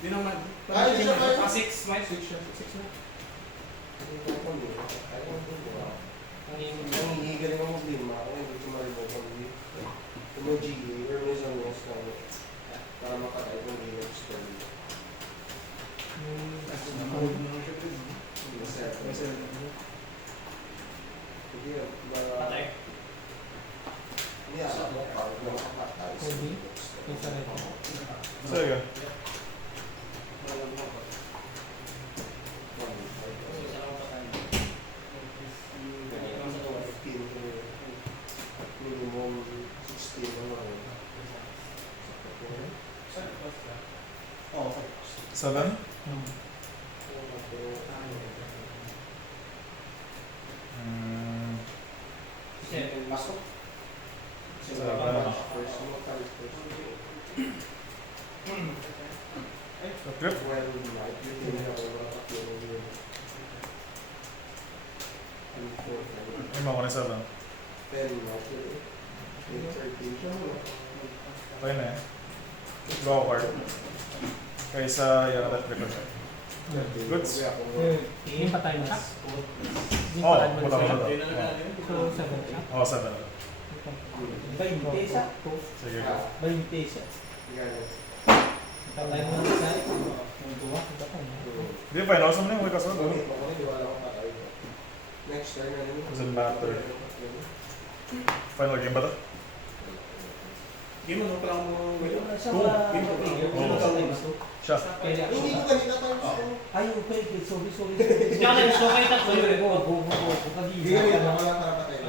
Di naman. Ay, siya ba? 6, Mike. 6 siya. 6 na. Ang hihigaling ang problema ako, hindi ko ma-remove ang lead. Kung may GA or may zones na para makatay kung hindi na gusto nila. Code na lang siya. Hindi, Hindi, Patay. Hindi, para na makapatay. Pwede. Isa rin. Sa'yo. Isa lang pa tayo. Minimum 16 naman. Oo. 7. Masok. Grip. Ay, mga 7. 10 13. Okay na eh. Draw a card. Kaysa yung that record. Goods? Hindi pa tayo na. Hindi Oo, pa tayo wala na. wala. So, 7 siya. Oo, 7. 20 isa. Sige. 20 isa. Patay mo na sa yung tuwa. Hindi, final sa mo na yung kasod. Next turn na yun. Doesn't matter. Final game ba ito? Game mo, no? Parang mo... Siya wala Siya. Hindi ko kanina tayo gusto. Ay, okay. Sorry. Kaya kayo, so kayo tatlo yun. Hindi kanina ako lang para patay.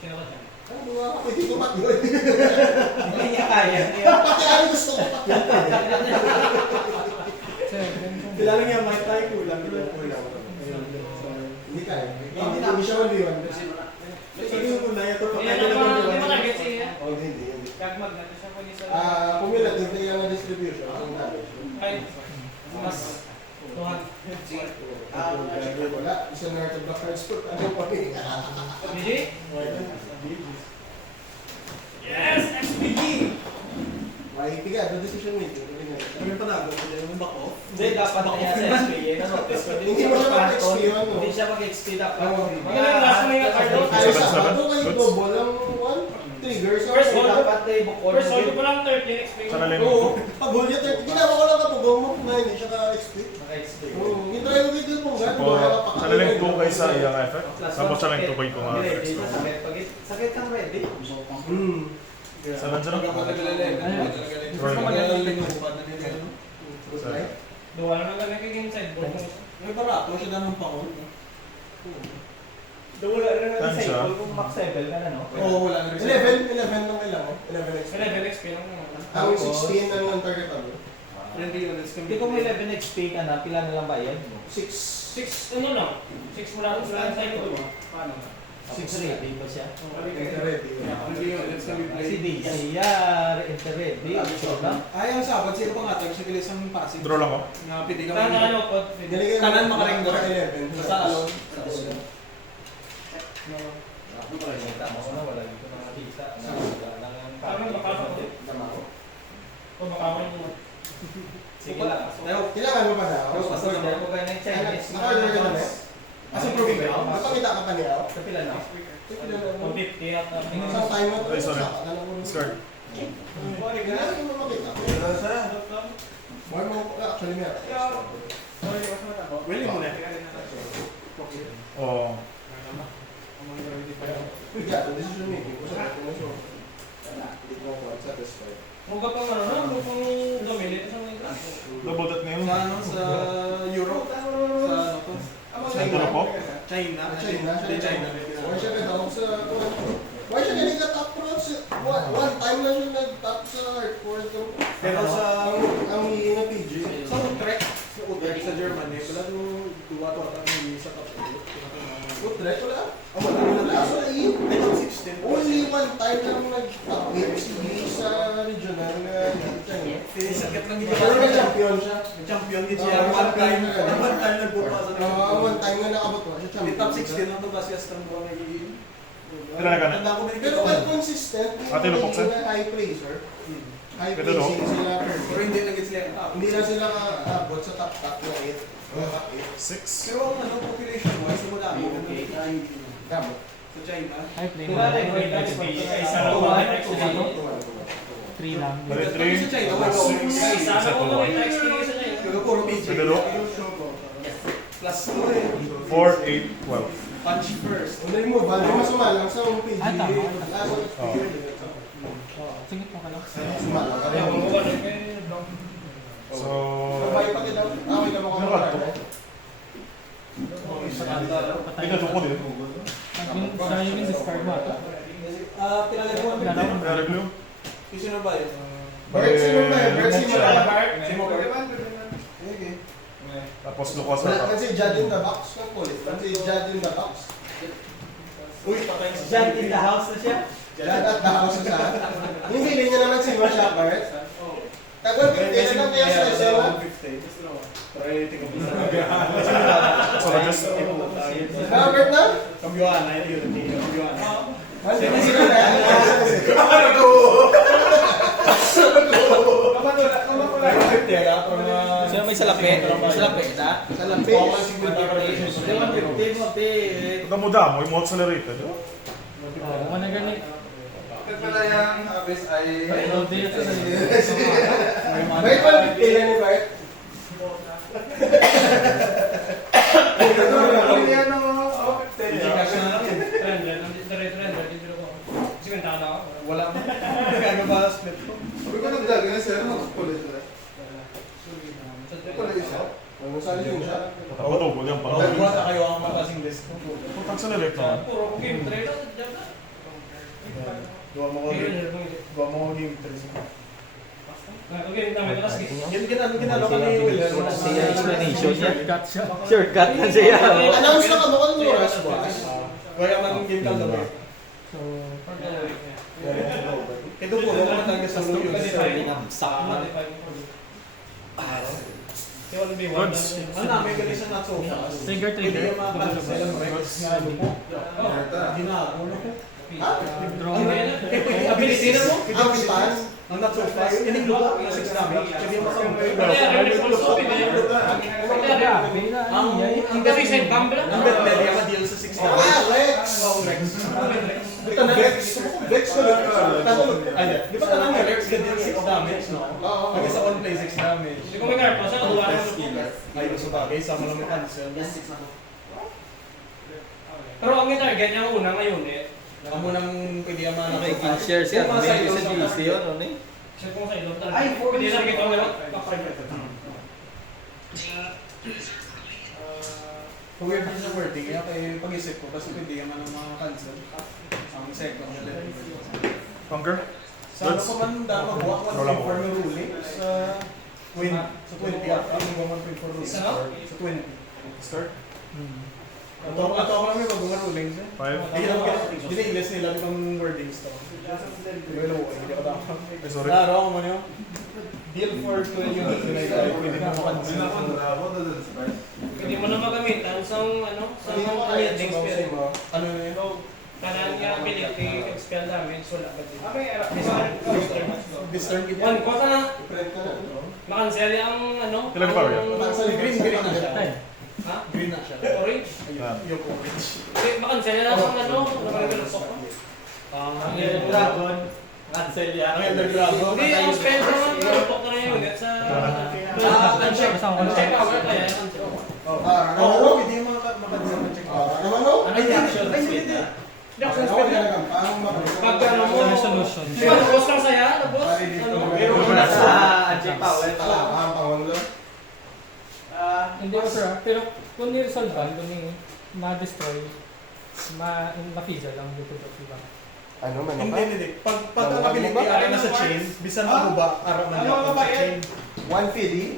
Sino ka dyan? Ano ba ako? Hindi ko yun. Hindi niya kaya. Pati ano gusto ko pati. Kailangan niya may tayo kulang. Hindi kaya. Hindi siya maliwan. Sabi mo na, ito pa Hindi tayo naman mo yung... na-get siya. Oh, hindi. Kagmag na siya po niya sa... Cumulative na yung distribution. Ang damage. Ay, mas 200. Wala. Isa na ito black cards ko. Ano pa rin? BG? Yes! XPG! Mahipiga. The decision making. Kami panago, hindi naman back off. Hindi, dapat kaya sa SPA na notice. Hindi mo siya mag-XP yun. Hindi siya mag-XP dapat. Magaling last mo yung card. Ayos sa bato kayo double ang one trigger. So, First Hindi one. dapat na i-book First hold ko lang 30 XP. Sana lang oo. yung Pag hold niya 30. Ginawa ko lang kapag mo na hindi siya ka-XP. Naka-XP. Oo. Yung try mo video mo nga. sana lang 2 kaysa iyang effect. Tapos siya lang 2 kayo kung Hindi, effects. hindi sakit. Sakit kang ready. Sana dyan Huwag ako naglalagay. Duwa na lang kay game side board. May barato siya na ng paon. Wala na Saan lang siya? sa kung max level ka na, no? Oo, wala na rin. 11 lang kailangan. 11 XP. 11 XP lang naman. Ang 16 na yung target ano. Friendly units can Hindi kung may 11 XP ka na, pila na lang bayad mo? 6. 6, ano lang? 6 mula rin sa side ko. Paano nga? 6 ready ba siya? Ready. Friendly units can be Si played. DJ, enter ready. So lang. Ay, ang sabat, sino pa nga tayo siya kilis ang passing. Draw lang ako. Nga, pwede ka Kaya ano po? Kanan makaring doon. 11. Sa alon. Tama ko na, wala dito na nakita. Parang makakapit. O makaman mo. Sige lang. Kailangan mo pa na. Order mo ba ng Chinese? Naka-order ka na ba? As a proving ground. Napakita ka pa niya. Sa pila na? 150 at Isang time mo to. Ay, sorry. Discard. Kailangan mo makita. More mo actually meron. Really mo na. Oo. Yeah, the decision making. Hindi mo satisfied. Muga pa nga na, kung dominate sa mga ito. Double that ngayon. Sa ano, sa Europe. Sa ano to? Ito na po. China. China. China. Why siya ka-down sa... Why siya ganito top pro? One time na siya nag-top sa hardcore. Pero sa... Ang hihing na PG. Sa Utrecht. Sa Utrecht sa Germany. Wala duwa to at ang sa top 2. Utrecht wala? Wala. Wala yun. I thought 16. Only one time lang nag-top 8 sa regional na China. Sakit lang dito. Pero nag-champion siya. Champion dito siya. One time nagbuka sa One time na nakabot siya. Di Champion. top 16 lang to kasi as ng buwan nagiging. Kailan ka na? Tanda ko Pero pag consistent, Ate, lupok siya? na high praiser, high Pwede, no? praising sila per Pero game. hindi lang sila ang top. Hindi lang sila kaabot sa top na 8. Top 6. Pero ang ano, population wise, wala ako. Okay. 8. Gamot. Sa China. Ay, play mo. Wala rin, Ay, wala rin. isa lang Wala mga rin. XP. 3 lang. Bali, Sa 3. China, wala ako. Isa lang ko mga XP sa niya. Pero puro PG. Pwede, no? Plus 2 eh. 4, 8, 12. Punch first. Unay mo ba? Di masumalang sa PG. Ah, tama. Last of Oh. Sige po ka lang. Sumalang. Kaya kung buwan rin kayo, blank. So, Sabay pa kita. Okay na mo Ano ka to? Pinasok ko din. Sa yung discard mo ito. Pinalagay mo. Review. Sino ba yun? Bert, sino ba yun? Bert, sino ba yun? Sino ba yun? Okay. Tapos Lucas Wala na man si Jad in the box. Ang kulit. Man si Jad in the box. Uy, patay si Jan in the house na siya? Jad at the house sa yung feeling niya naman si Masha Bert. Tagol 50 na lang kaya sa SEO. Try, tingnan mo So, just... Bert na? Kambyuhan na yun. Kambyuhan. Sino na? Sino may salapi? Salapi na? Salapi. Ito mo damo, yung mo accelerated. Mana ganit. Pala yung abis ay... Pero di ito sa Bait pa, pila ni Bart. Wala mo. Gagabas split ko. Sabi ko nagdagan na sir, mag-college na. College siya. Saan yung siya? Ako to, huwag yung Dahil pangalan. sa kayo ang matasing list ko. Kung accelerate na. Puro game trade. Gawa mo ko game 3. Okay, namin ito kasi. Yan ginalo ka ni Will. Siya explanation niya. shortcut siya. Shortcut na siya. Announce na ka mo kung oras ba? Kaya man game ka gabi. So, Ito po, ako na talaga sa luyo. Goods. Ano namin gali siya not so fast. trigger. Hindi yung mga cancel ang Rex nga lupo. Ginago na ko. Draw. Ability na mo? Ang span. Ang not so fast. Ining lupo na 6 damage. Hindi mo Ang gabi sa Bambla. Ang bet na niya ka-deal sa 6 damage. Ah, Rex. Ito na Rex. Rex ko lang. Di ba tanang nga Rex ka-deal 6 damage, no? Oo. Kami sa one play 6 damage. Hindi ko may karpa sa duwa Best killer. Ayun sa bagay, sama lang may cancel. Pero ang target niya una ngayon eh. Amo nang pwede ang mga Share siya. Yung mga May side sa load GC yun, ano eh? Siya kung sa ilo. Ay, pwede na kita mo yun. Weird din sa wording, kaya kayo pag-isip ko, kasi pwede naman ang mga cancel. Ang second na level. Conquer? Sa ano pa man dapat buwak man Roll ako. for yung ruling sa 20 at ano ba man for ruling? Sa ano? Sa 20. Start? Ato ako lang may mga rulings eh. 5. Diniilis nila yung wordings to. Pero hindi ako dapat. Ay, sorry. Laro ako man yun. Deal for 20 units na ito. Pwede na makancel. Hindi mo na magamitan sa ano, sa mga ending spell. Ano na yun? Kailangan niya ability, expel damage, wala pa din. This turn kita. One, kota na. Prep ka na. Makancel yung ano. Kailan ka ba yan? Green na siya. Ha? Green na siya. Orange? Yan. Yung orange. Makancel na lang ang ano. Nakalulusok ko. Ang Dragon. Cancel yan. Ang Elder Dragon. Hindi, ang spell naman, nalutok na rin yung unit sa... Uncheck. Uncheck power kaya. Oo, hindi yung makadisa mag-check. Naman no? Ano yung action? Ay, hindi. Hindi action Ako spell yan. talaga. Parang mabilis. Pag ano mo, Resolution. di ba boss lang saya? Boss? Uncheck power. Ang pangulo. Hindi ko sure, pero kung ni-resolve ba, kung ma-destroy, ma-fizzle ang YouTube of iba. Ano man Hindi. Pag ang ability ara na sa chain, bisan mo ba ara man ako sa chain. 150.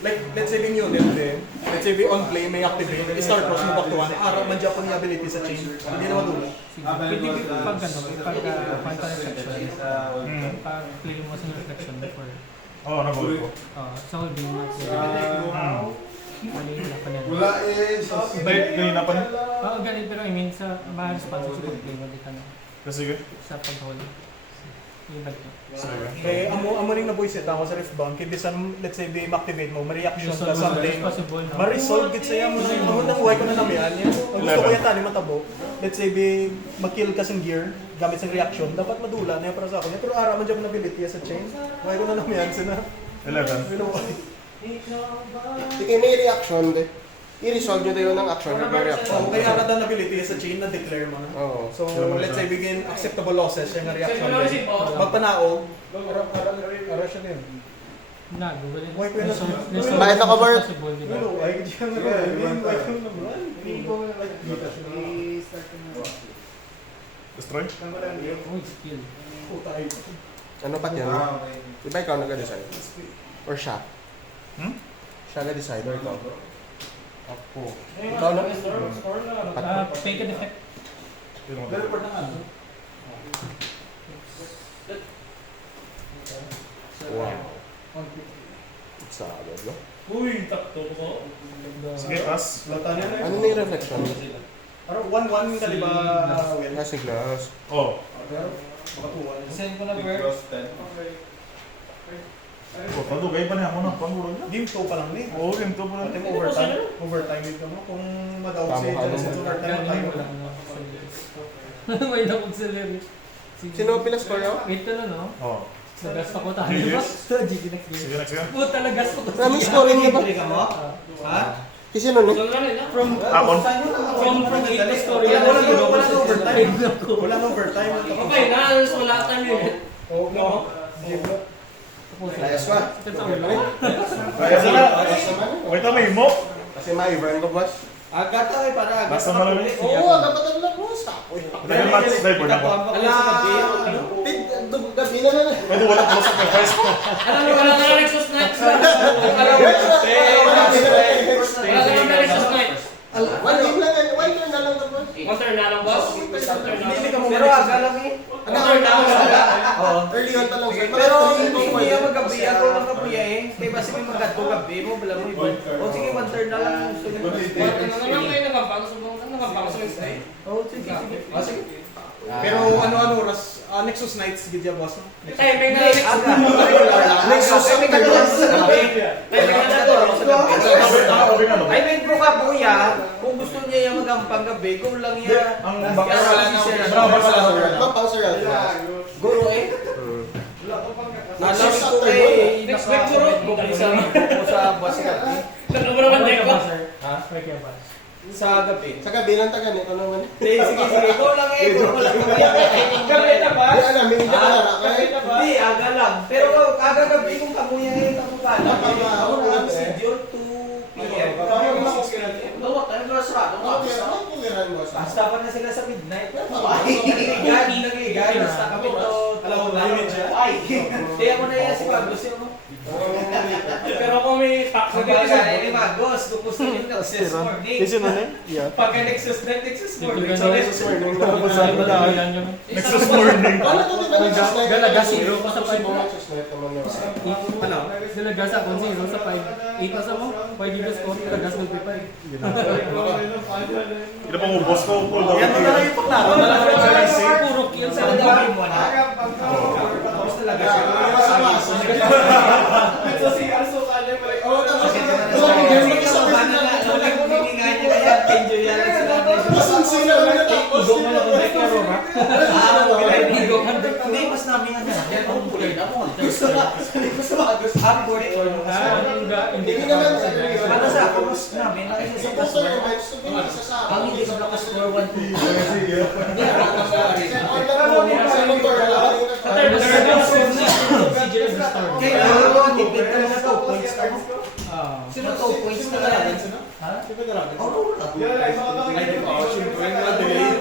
Like, let's say yung unit din, let's say on play, may activate, start cross mo back to 1, ara man dyan po yung ability sa chain. Hindi na matulog. Sige, pwede pag ano, pagka reflection, pag-play mo sa reflection before. Oo, nabulot ko. Sa whole game match. Mali na pa nila. Wala eh. Hindi, kanina pa. Oo, ganun, pero I mean, sa ma-response sa pag-play mo dito na, Sige. sa pag-hold. Yung balik mo. Sige. Kaya amo ning nabuisit ako sa rift bound, kaya bisan, let's say, activate mo, ma-reaction ka something, Possible, no? ma-resolve git saya mo nang way ko na namihan yan. Ang gusto ko yata ni matabo, let's say, ma-kill ka sing gear, gamit sa reaction, dapat madula na yung para sa akin. Pero ara man dyan na ability sa chain, way ko na namihan sina. 11. Sige, may reaction de. I-resolve nyo tayo ng action with may reaction. So, kaya ara ability sa chain na declare mo na. Oo. So, let's say, begin acceptable losses, yung reaction. Check mo na receipt, oh. Magpanaog, ara siya din. Na, Google it. Why ko yun Bakit ako, Bart? Possible, di ba? Pero, ay, hindi siya Destroy? Uy, skill. Ano pa yan? Diba ikaw nag-decide? Or siya? Siya nag-decide or ikaw? Ako. Ikaw na. Take a defect. Report na nga. Wow. Sabad, no? Uy, takto ko. Sige, pass. Lata niya na Ano na yung reflection? Parang 1-1 ka, di ba, Will? Nasa glass. Oh. Pero, makatuwa. Send ko na Big bird. cross 10. O, padugay pa niya mo ng pangurag na. Game 2 pa lang ni. Oo, game to pa lang. Ate mo overtime yun ka mo. Kung mag-out si Jones sa overtime Ganun tayo. mo lang. May na-auxiliary. Sino ang pinascore ako? Wait ka lang, no? Oo. Nagas ako tayo. Yes. GG next game. Sige, next game. Puta, nagas ko. Maraming scoring niya ba? Libre ka mo? Ha? Kasi sino no? From Akon. 8 to story. Wala nang overtime. Ako. Wala nang overtime. Okay, nalas wala time yun. Oo, no. Game na. Ayos ba? Kaya sila. Wait, may mo. Kasi ma-event ko, boss. Agad tayo para agad. Basta malamig. Oo, dapat ang boss. Tapoy. Dahil match driver na ko. Gabi na na. Pwede walang close sacrifice ko. Alam mo, wala na Nexus Night. Wala na Nexus Night. One game lang. One turn na lang to, boss. One turn na lang, boss. Pero aga lang eh. One turn na lang. Oo. Early on pa lang, sir. Pero hindi niya magabi. Ako lang kapuya eh. Kaya basi may magato gabi mo. Bala mo ibon. O sige, one turn na lang. Gusto niyo. Ano lang kayo nagambang? Nagambang sa Wednesday? Oo, sige, sige. Ah, sige. Pero ano oras? Nexus Nights gid ya boss. Timing na Nexus Aga. Night. Nexus Timing na na sa gabi. Timing na to. Ay, may bro ka po kung gusto niya yung magampang gabi, kung lang niya. Ang Kaya baka wala wala na na. siya. Bravo sa lahat. Mapang sir. Guro eh. Nalamin ko kay Next week, guro. sa bus gabi. Nagkaroon naman deck ba? Ha? Sa gabi. Sa gabi lang taga nito naman. Sige, sige. Go lang eh. Go lang gabi na ba? Di alam, hindi ka na Hindi, aga lang. Pero aga gabi kung kamuya eh, kamukala. Ako na ang schedule 2 p.m. Lawak tayo mga sarado. Basta pa na sila sa midnight. Gani nag-igay. Basta kami to. Alam mo, limit siya. Ay! Kaya mo na yan si Pagos yun, no? Pero kung may tax na Kung dito baga ni Magos, kung gusto niyo Nexus Morning. Kasi na eh? Yeah. Pagka Nexus Night, Nexus Morning. So, Nexus Morning. Nexus morning. Ano to di ba Nexus Night? Galaga zero pa sa Susi mo 5. Nexus Night naman yun. Ano? Galagas ako 0 sa 5. 8 pa sa mo. Pwede ba score? Galagas mag 5. Ito pang ubos ko. Yan na lang yung paklaro. Wala na lang siya isip. Puro kill sa Sa dami dami mo mo na. Tapos talaga. Oo, tapos Enjoy yan sila. mas ang sila naman natapos. Hindi, mas namin ano. Gusto ba? Upward or Hindi Hindi naman sa para sa ako, mas namin. Sa puso yung match, so pinisa sa Ang hindi sa mga score 1-2. Hindi, ako sa motor, kaya ako, tipid ka na 2 points ka mo. Sino 2 points na lang? Ha? Oo, wala.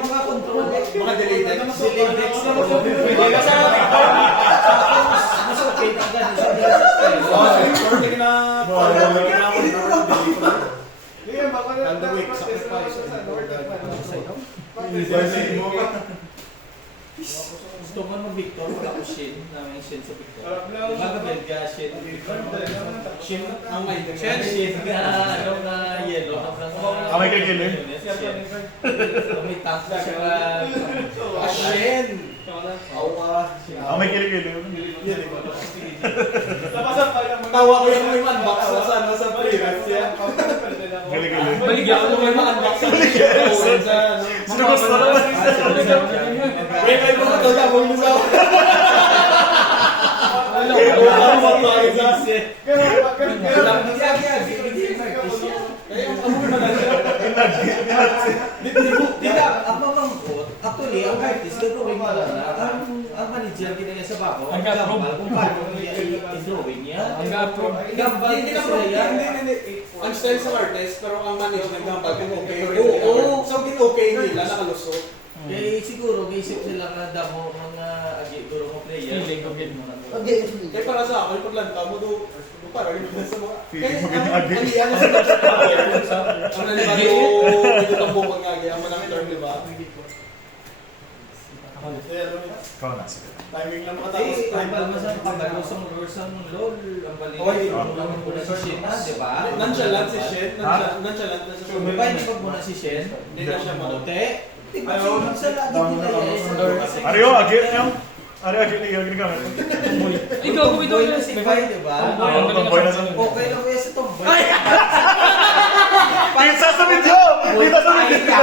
Mga control. Mga deleted. Deleted. Mas okay na ganun sa Perfect na. And the week, sacrifice. gusto mo mag-Victor, wala ko Shin, namin Shin sa Victor. Diba ka Belga, Shin? Shin, ang may Shin nga, ano na yellow, ano na Ah, may kagilid? may tank na siya. Shin! Awa. May kilig-kilig. Tawa ko yung may unbox na sa previous yan. Kilig-kilig. Baligyan ko naman yung unbox sa Sino gusto naman? Wait, ay mga to, tapos mo sa... Actually, ang artist, gagawin mo lang na. Ang manager, ginaya sa bako, Ang gambal kung paano niya i-drawing niya. Ang ga-approve. Gambal Hindi niya na sila yan. hindi. Ang style sa artist, pero ang management ng bag kung okay. Oo. So, okay nila, nakalusot. Eh, siguro, isip nila na damo mga agiguro mo player. Feeling ko din mo na. Kaya para sa ako, yung paglanta mo do, parang yung sa mga... Feeling mo ganyan agi. Ang sa ang nalibago, ito tambong mag-agi, ang manang term, di ba? Ikaw na, sige. Timing lang makatapos. Eh, ang balmasan, pagkalusang lursang lol, ang balik. Ang naman muna si Shen na, di ba? Nonchalant si Shen, nonchalant na siya. Di ba, hindi pag muna si Shen? Hindi na siya maluti. Di ba, sa lagi nila yan. Ariyo, agit niyo. Ano yung ginagamit? Ay, gago ito. Tomboy na si Pai, di ba? Tomboy na sa... Okay lang kuya sa tomboy. Pizza sa video! Pizza sa video!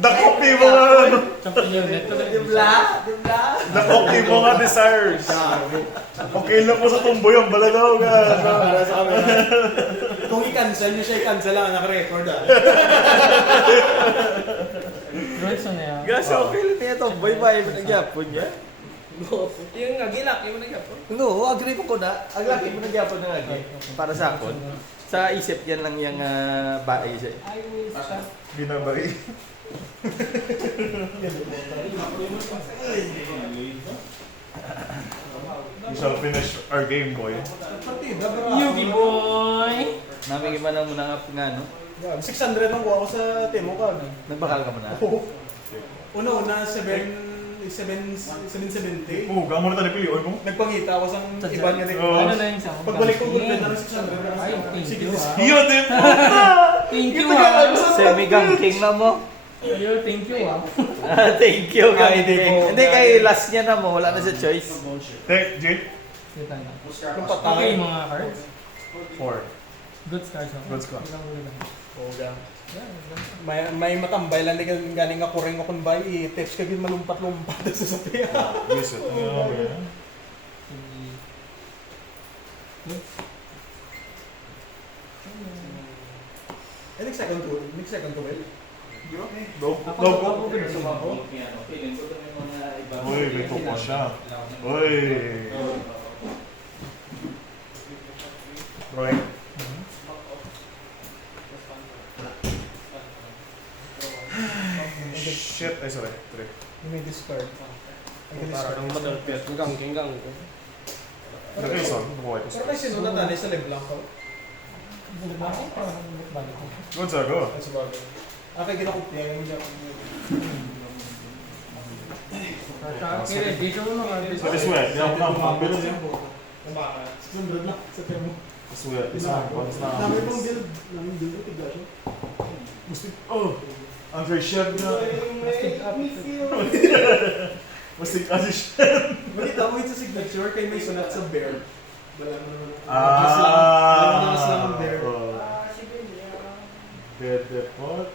Dakok ni mga ano. Champion net. Dibla? Dibla? Dakok ni mga desires. Okay lang mo sa tumboy ang balagaw nga. Kung i-cancel niya siya, i-cancel lang, naka-record Rights na yan. Gasa okay lang niya tomboy ba? Yung nagyapon niya? Yung agilak, yung nagyapon. No, agree ko na. Ang laki mo nagyapon ng agi. Para sa akon. Sa isip yan lang yung bae siya. I will stop. Binabay. We shall finish our game, boy. Yugi boy! Namin iba na muna nga no? 600 lang kuha ko sa Temo ka. Nagbakal ka muna. Una-una, 770. Oo, gamo na tayo piliyon mo. Nagpangita ako sa iba niya rin. Oo. Ano na yung sa Pagbalik ko, good na ng 600. Ay, thank Sige, you ah. Yun din! Thank you ah. Semi-gangking na mo. Ayun, thank you ah. Thank you, Ay, gangking. Hindi, kay last niya na mo. Wala na sa choice. Hey, Jade? Kita na. Kung Okay patay. mga cards. 4. Good stars ah. Good stars. Ilang ulit lang. May matambay lang din galing ako rin akong bay. I-text ka din malumpat-lumpat sa sapiya. Yes, it. Next second to well. Go. Uy, may tupo siya. Uy. Roy. Shit. Ay, sorry. 3. You may discard. I can discard. Lagay yung song. Buhay ko. Pero may sinunod na sa Leblanc ko. Bakit? Parang balik ko. Good, sir. Go. Ay, sabagay. Kaya ginakupya yung dyan. Okay, dito mo mga So this way. Di ako na makabilos. 600 lang sa Temo. This way. This one. Once na. Dami pang build. Daming build ko, tigla siya. Oh. Andre Shed na. Mastig kasi siya. Balita mo yun sa signature kay may sulat sa bear. Wala mo naman. Ah. lang ang bear. Dead. What?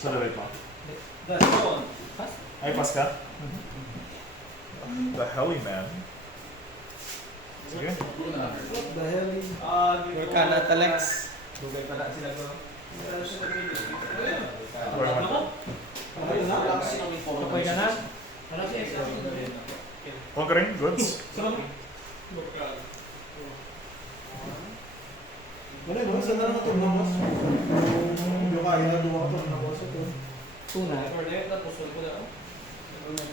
Saan na pa? Ay, pas ka? The helly man. Sige. What the hell? Kana Alex. Dugay pa na sila ko. Ayun na. Okay ka na? Conquering goods. Wala yun, saan na naman ito? Yung kaya na duwa ito. Tuna.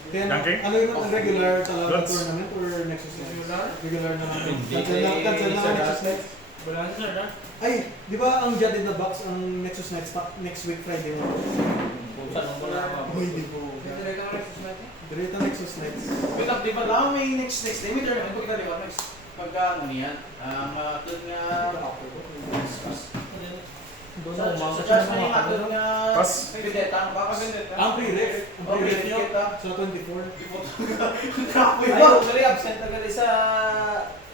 Kaya Dunking? ano yun ang regular talaga Goods. tournament or Nexus Next? Regular na lang. Cancel na ang Nexus Next. Ay, di ba ang Jad in the Box ang Nexus next week Friday mo? Uy, di po. Direta Nexus Next. Wait up, di ba lang may next day? May tournament ko kita liwa next. Pagka ano niyan, matod nga... Doon Sa na umaga church siya na yung mga matod nga... Pas. Pideta, ang baka Ang pre-ref. Ang pre-ref niyo Okay, sa 24. Kapoy Ay, ba? gali absent agad sa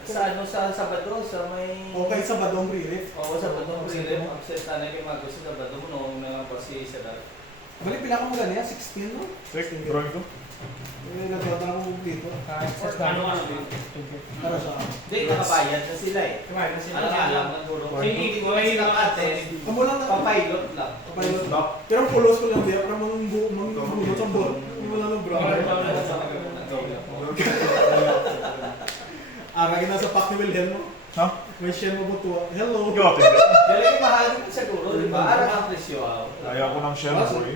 Sabado sa may Okay, sa Badong pre-ref. Oo, sa Sabado pre-ref absent na yung mga gusto sa Sabado mo no na lang pa si Sadar. Balik pila ko mga niya, 16 no? Sige, drawing ko. Nagkata na ko dito. kahit sa dami. Para sa Hindi nakabayad na sila eh. Ano nga lang ng tulong. Hindi ko may nakaten. Kamu lang na. Papilot lang. Kapayot. Pero ang pulos ko lang diya, para mangbunot sa bot. Hindi mo lang ng bra. Aragin na sa pack ni Wilhelm mo. Ha? May share mo butuwa. Hello. Ikaw, tingin. Dali ko mahal din siguro, di ba? Arang ang presyo. Ayaw ko ng shell, boy.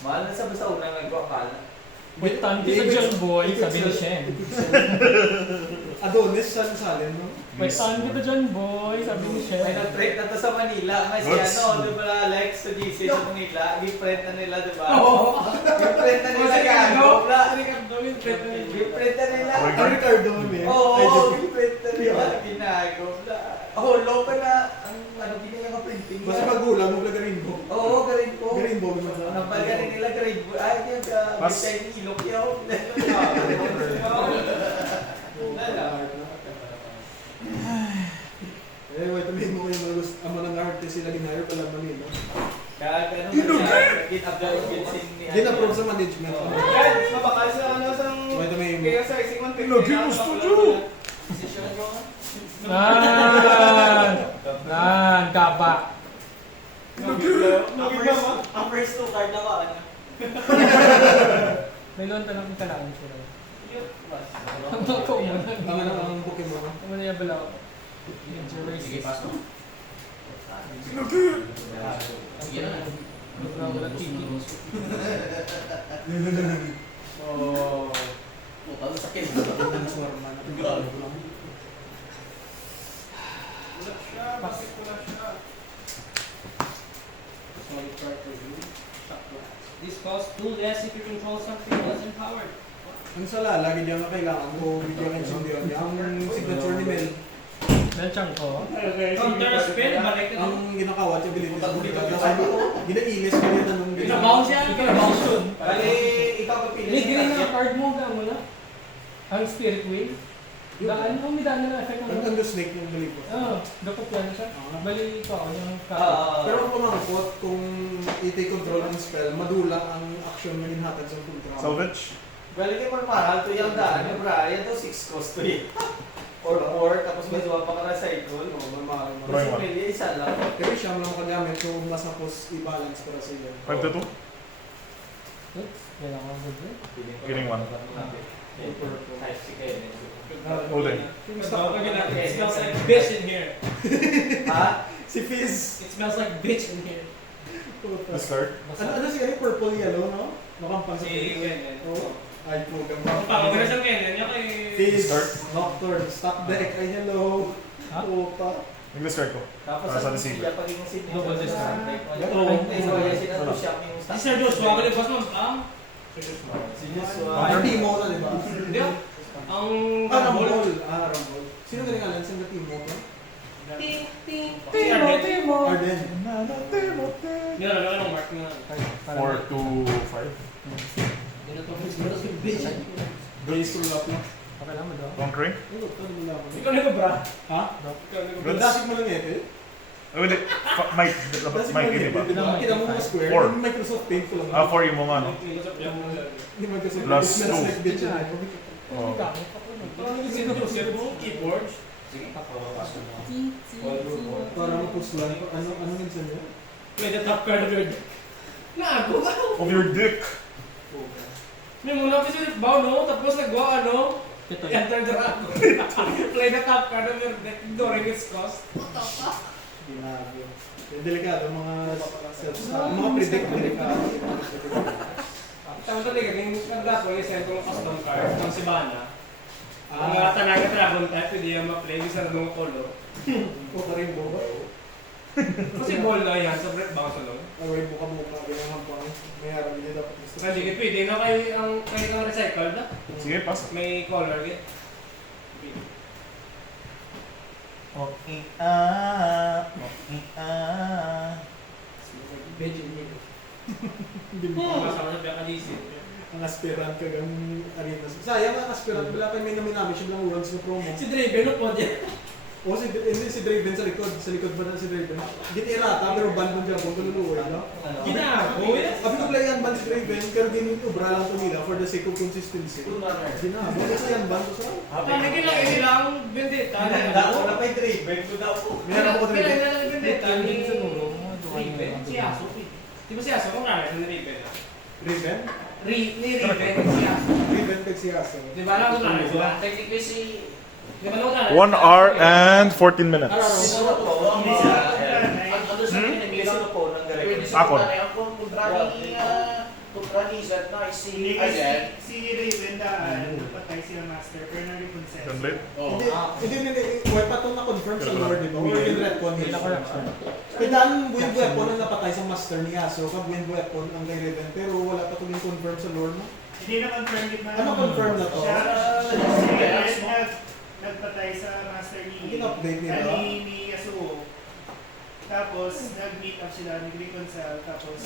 Mahal na sa basta unang nagpapala. Wait, tanti na John Boy, sabi ni Shen. Adonis sa salin no? Wait, tanti na John Boy, sabi ni Shen. May nag-break na to sa Manila. May si Goods. ano, di ba Alex, sa GC sa Manila. Gi-print na nila, di ba? Gi-print na nila gago. Gi-print na nila. Ang Ricardo mo eh. Oo, gi-print na nila. Ginago. Oh, loka na. Ang ano, ginaya ka printing. Basta magulang mo vlog rin ko. Oo, garin ko. Garin mo. Napalgarin nila garin ko. Ay, yan ka. May Pas. shiny ilok yun. Gin-approve sa management. Guys, mapakal sa ano sa Wait, may... kaya sa ising man Lagi mo studio. Nan, kapa. Ang first two card na ba? Ano? May loan tanong yung kailangan ko lang. Ang Ang Pokemon. Ano na yung bala ko? Sige, pass mo. Sige na. Wala tiki. Oh. Puta, ang sakit. This costs 2 less if you control something less empowered. Ang sala, lagi diyan nga kailangan ko bigyan ng sindihan niya. Ang signature ni Mel, Nandiyan ko. Counter a spin, balik ka. ang ginakawat yung ability sa bulita. Kasi ginailis ko niya tanong Pinabounce yan, pinabounce yun. Bali, ikaw pa pili. May green na card mo, gamo na. Ang Spirit Wheel. Daan mo, may daan na effect Ang ng... ang snake yung galing ko. Dapat yan siya. Bali ko ako yung Pero ang pamangkot, kung i-take control ng spell, madulang ang action na ginhatag sa control. Salvage. Bali kay mahal to yung daan. Yung Brian to 6 cost to eh. Or 4, tapos may duwa pa ka na cycle. Kasi Drawing one. pili isa lang. Pero siyam lang kagamit kung mas napos i-balance para sa iyo. 5 to 2. Oops, kailangan ko ang good. Killing one. Holding. It smells like bitch in here. Ha? Si Fizz! It smells like bitch in here. Discard. Ano siya yung purple yellow, no? Makampang sa Si Fizz. Kenyan. Oo. Ay po, Ang gamba. pangabara sa Kenyan niya kay... Fizz, Start. Nocturne, stop deck, ay hello. Ha? Puta. Nag-discard ko. Tapos Para sa ang receiver. siya pag yung sin. Double discount. Kaya sinatosyak yung Si Sir Joshua, ako boss mo. Si Joshua. Ang Timo na, di ba? Hindi ah. Ang... Rumble. Rumble. Sino galing alam? Sino na Timo to? Si Arden. Arden. Hindi na lang mark nga. 4 to 5. Base roll up na. Okay lang mo daw. Wrong crane. Ano to? Ano mo lang? Ikaw na ko bra. Ha? Ikaw na ko bra. Gandasik mo lang ito. Oh, hindi. Mike. Dapat Mike yun, di ba? Kita mo mga square. Four. Yung Microsoft Paint ko lang. 4 yung mga ano. Hindi Microsoft Plus Paint. Smells two. like bitch na. Oh. Si Joseph mo, keyboard. Sige, pass mo. Para mapuslan. Ano minsan yun? Play the top card of your deck. Nago ka. Of your dick. May muna kasi bow no, tapos nagwa ano, Ito yun. enter the dragon. Play the top card of your deck during its cost. Ginagawa. Delikado mga mga predict delikado. Tama talaga, yung kagdapo yung sentong custom card ng Sibana. Ang mga Tanaga Dragon type, pwede yung ma-play sa mga color. O pa rin buka. Kasi ball na yan sa Brett Bounce alone. Away buka-buka. Ganyan hampang. May harap niya dapat gusto. Kasi hindi pwede na kayo kang recycled na. Sige, pass. May color kit. Okay. Hindi mo Kasama sa Biakalisip. ang aspirant ka gang arena. Sayang ang aspirant. Wala kayo may namin siya lang worlds na promo. Si Draven po dyan. O si Draven sa likod. Sa likod ba na si Draven? Ginirata pero ban mo dyan kung tululuoy, no? Ginago. Sabi ko pala yan ban si Draven pero ginubra lang ito nila for the sake of consistency. Ginago. Kasi yan ban ko sa Kami kailangan vendetta. Dako na may driven ko daw po. Meron ako Draven. Kailangan vendetta. Yung sa dulo mo, Raven. Si Aso. Di ba si Aso? Kung kaya sa Raven na. Raven? Ni Raven si Aso. Raven kag si Aso. Di ba lang kung kaya? Technically si... Di ba lang kung kaya? 1 hour and 14 minutes. Sino po? Ang understanding ng sino po ng galing? Ako. Ang kontra ni Zed na si... Si Raven daan, patay siya master, pero na-reconcile. Template? Oh. Hindi. Wala pa itong na-confirm sa lore, di ba? Or in retcon Hindi na correct sir. Kailan wind weapon ang napatay sa master ni Aso, kag wind weapon ang kay Raven, pero wala pa itong confirm sa lore mo. Hindi na-confirm din na. Ano confirm na to? Siya, si Raven nagpatay sa master ni In-update nila? ni Yasuo. Tapos, nag-meet up sila, nag-reconcile, tapos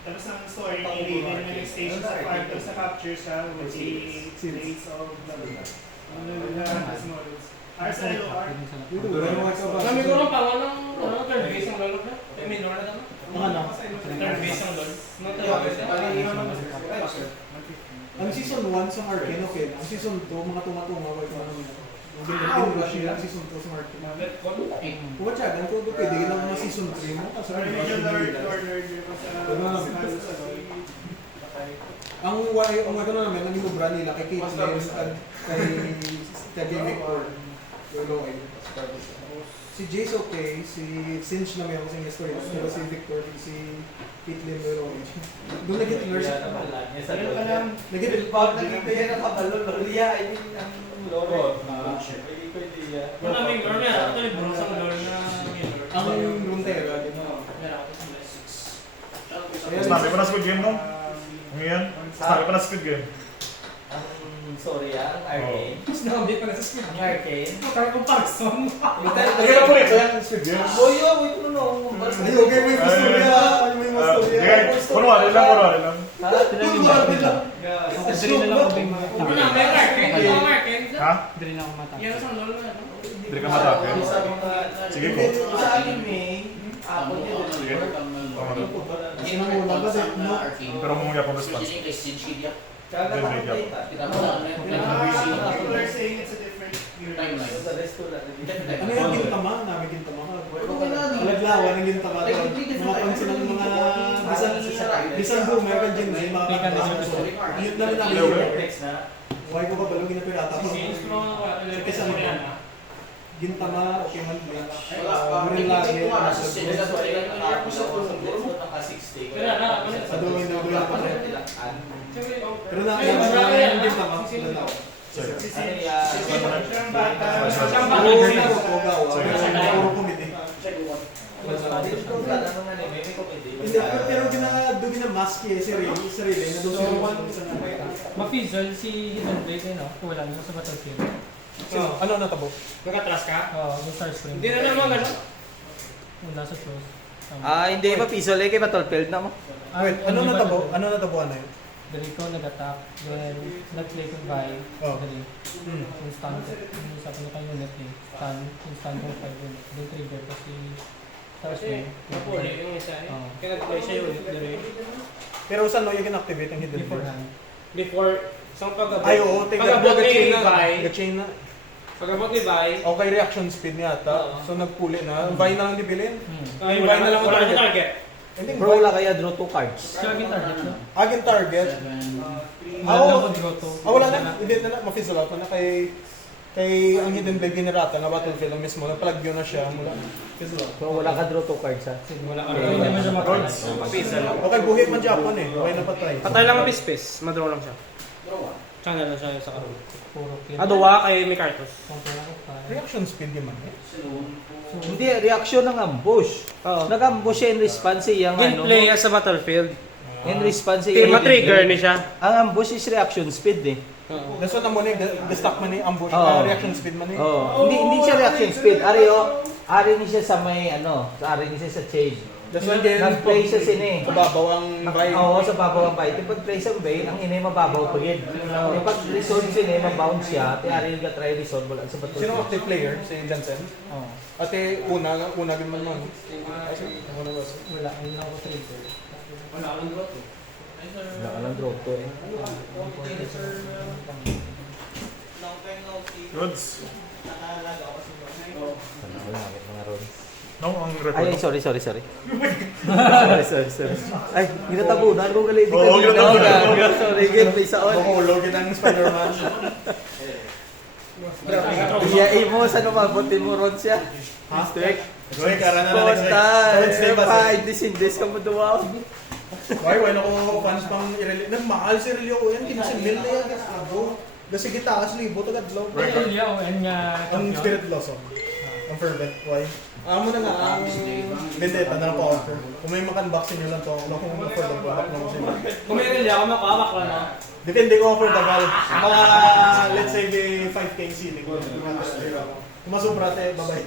tapos ang story ni Raven na nag-station sa kwarto sa capture siya with the rates of blah blah blah. Ano na models. RSL or Kami ko rin pangalan ng third base ang lolo ko. May minor na naman. Mga ano? Third base ang lolo. Ang season 1 sa Arcane, okay lang. Ang season 2, mga tumatunga, wait mo naman. Ginurush nila ang season 2 sa Arcane. Kung matyagan, kung pwede lang mga season 3 mo, kasi medyo Lord ang way ko na naman, ang inubra nila kay Caitlyn at kay Victor. Si Jace okay, si Cinch na may ako sa history, pero si Victor, si Caitlyn Leroy. Doon nag-get nurse. Nag-get Pag naging yan ang kabalo, Loria, I mean, ang loro. Kung namin lolo niya, ito yung bronze ang lolo na minor. ang Runtera. Sinabi pa na Squid Game, no? Ngayon? Sinabi pa na Squid Game. Sorry ang Arcane. Sinabi pa na sa skin. Ang Arcane. Kaya comparison. Kaya po ito yan, Squid Game. Boyo, wait mo no. Ay, okay, may masturya. Ay, may masturya. Kunwari lang. Kunwari lang. Dali na lang ako yung mga... Ano na, may Arcane? Ito ang Arcane. Ha? Dali na ako matapos. Yan ang lolo na. Hindi ka matake. Sige po. Sa anime, ako din. Sige. Pero muna akong response. people are saying it's a different universe. Ano yung gintama? Namin gintama ka. Alaglawan ng gintama. Mga pansin ng mga bisan boomer kan dyan na yung mga kakabasa. Yun na rin namin. Huwag ko ba balong ginapirata ko? Kasi ano yan? Gintama, okay man bleach. Murin lagi. Adoin na doon pa rin. Pero na yung gintama. Puro committee. Hindi, pero doon ginamask eh, si Ray na doon sa Ma-fizzle si Hidden Blade eh, no? Wala naman sa Battlefield. Ano natabo? Nag-atras ka? Oo, yung Starscream. Hindi na naman ano? Wala sa close. Hindi pa piso kay Battlefield na mo. Wait, ano natabo? Ano natabuan na yun? Dali ko nag-attack, then nag-play ko by, dali. Yung stun ko, yung isa ko na kayo unit eh. Yung stun ko 5 unit. Then trigger ko si Starscream. Napuli yung isa eh. Kaya nag-play siya yun. Pero saan no yung in-activate ang hidden blade? Before, isang pag-abot. Ay, oo. Pag-abot ni Bay. Gachain na. Pag-abot ni Bay. Okay, reaction speed niya ata. So nagpuli na. Buy na lang dibilin. Ay, Buy na lang ang wala target. na target. Hindi, Bro, wala kaya draw 2 cards. Aging target na. Aging target. Wala ko draw to. Wala na. Hindi na. Ma-fizzle out na kay ang hidden blade generata na battlefield ang mismo. Nag-plug yun na siya mula. Fizzle out. Bro, wala ka draw 2 cards ha. Wala ka Hindi naman siya ma-cards. Okay, buhit man Japan eh. Okay na patry. Patay lang ang pispis. Madraw lang siya. Channel lang siya sa karoon. Puro kill. Aduwa kay Mikartos. Reaction speed naman eh. Hindi, reaction ng ambush. Nag-ambush siya in response siya yung ano. Gameplay sa Battlefield. In response siya. Ma-trigger ni siya. Ang ambush is reaction speed eh. That's what naman eh. The-stock man eh. Ambush. Reaction speed man eh. Hindi siya reaction speed. Ari ni siya sa may ano. Ari ni siya sa chain. That's why din. Nag-play siya sini. Mababaw ang buy. Oo, sa babaw ang bite. Yung pag-play sa bay, ang inay mababaw pa yun. Yung pag-resolve siya, mabounce siya. At ari nga try resolve wala sa bato. Sino active player? Si Jansen? Oo. Ate, una din man nun. Wala, ayun lang ako trigger. Wala ka ng draw to. Wala ka lang draw to eh. Goods. Mga rods. No, ang record. Ay, sorry. sorry. Ay, ginatabunan ko gali. Oo, ginatabunan. Sorry, gameplay sa on. Bukulogin ang Spider-Man. Iya, mo sa numabotin mo ron siya. Mistake. Goy, kara na Posta, Stay pa. this ka mo duwaw. Why ako fans pang i-release. Nagmahal si Relio ko yan. Kinasimil na yan. Abo. Kasi kita kasi libo tagad low. Yeah, and nga... Ang Spirit Blossom. Ang Fervent. Why? Amo na nga ang Vendetta na pa-offer. Kung may makan-boxing nyo lang to, kung offer lang back naman sila. Kung may rin ako, makawak lang na. Depende kung offer the val. Mga, let's say, 5K ceiling. Kung masubra, bye-bye.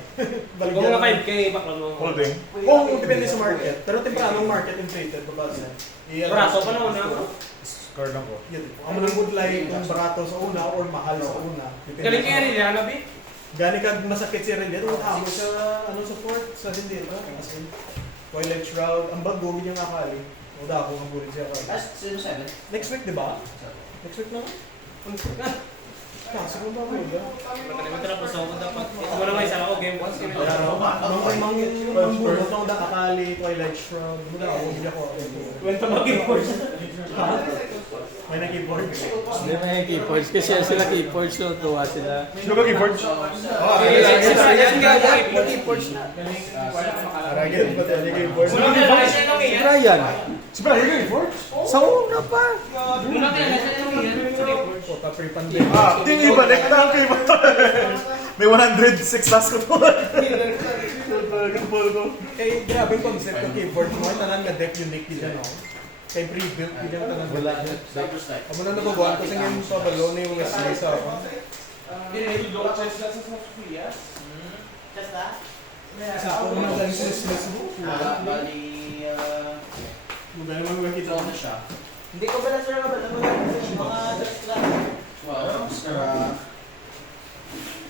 Kung mga 5K, bakla mo. Holding. Kung depende sa market. Pero temprano market inflated. Braso pa naman na. Card lang ko. Ang mga good like kung barato sa una or mahal sa una. Galing kaya rin yan, Nabi? Gani kag masakit si Rendet, amo sa ano support sa hindi ba? Kasi Twilight Shroud, ang bago niya akali. O da ako ang bulit siya akali. Last 7. Next week, di ba? Next week na? Kasi kung ba mo yun? Nakalimutan na po sa ako dapat. Ito mo naman isa ako game 1. Ang bulot ng akali, Twilight Shroud. Muna ako, hindi ako. Kwento mo game 1. May na-keyboard. Hindi may keyboards kasi sila keyboards so tuwa sila. Sino ka keyboard? Yan nga keyboards na. Aragin, pati ang keyboard. Si Brian. Si Brian ka keyboard? Sa una pa. Kota pre-pandemic. Hindi ibalik na ang keyboard. May 106 task ko to. Kay grabe yung concept ng keyboard mo, tanan nga deck unique din no. Kay pre-built din yung tanan. Wala. Amo na nababuan kasi ngayon pa balo ni Wesley sa ako. Sa ako naman dahil sa stress mo. Bali, Mabaya naman mga kita. na siya. Hindi ko pala sure ba mga dress lang. Wow, extra.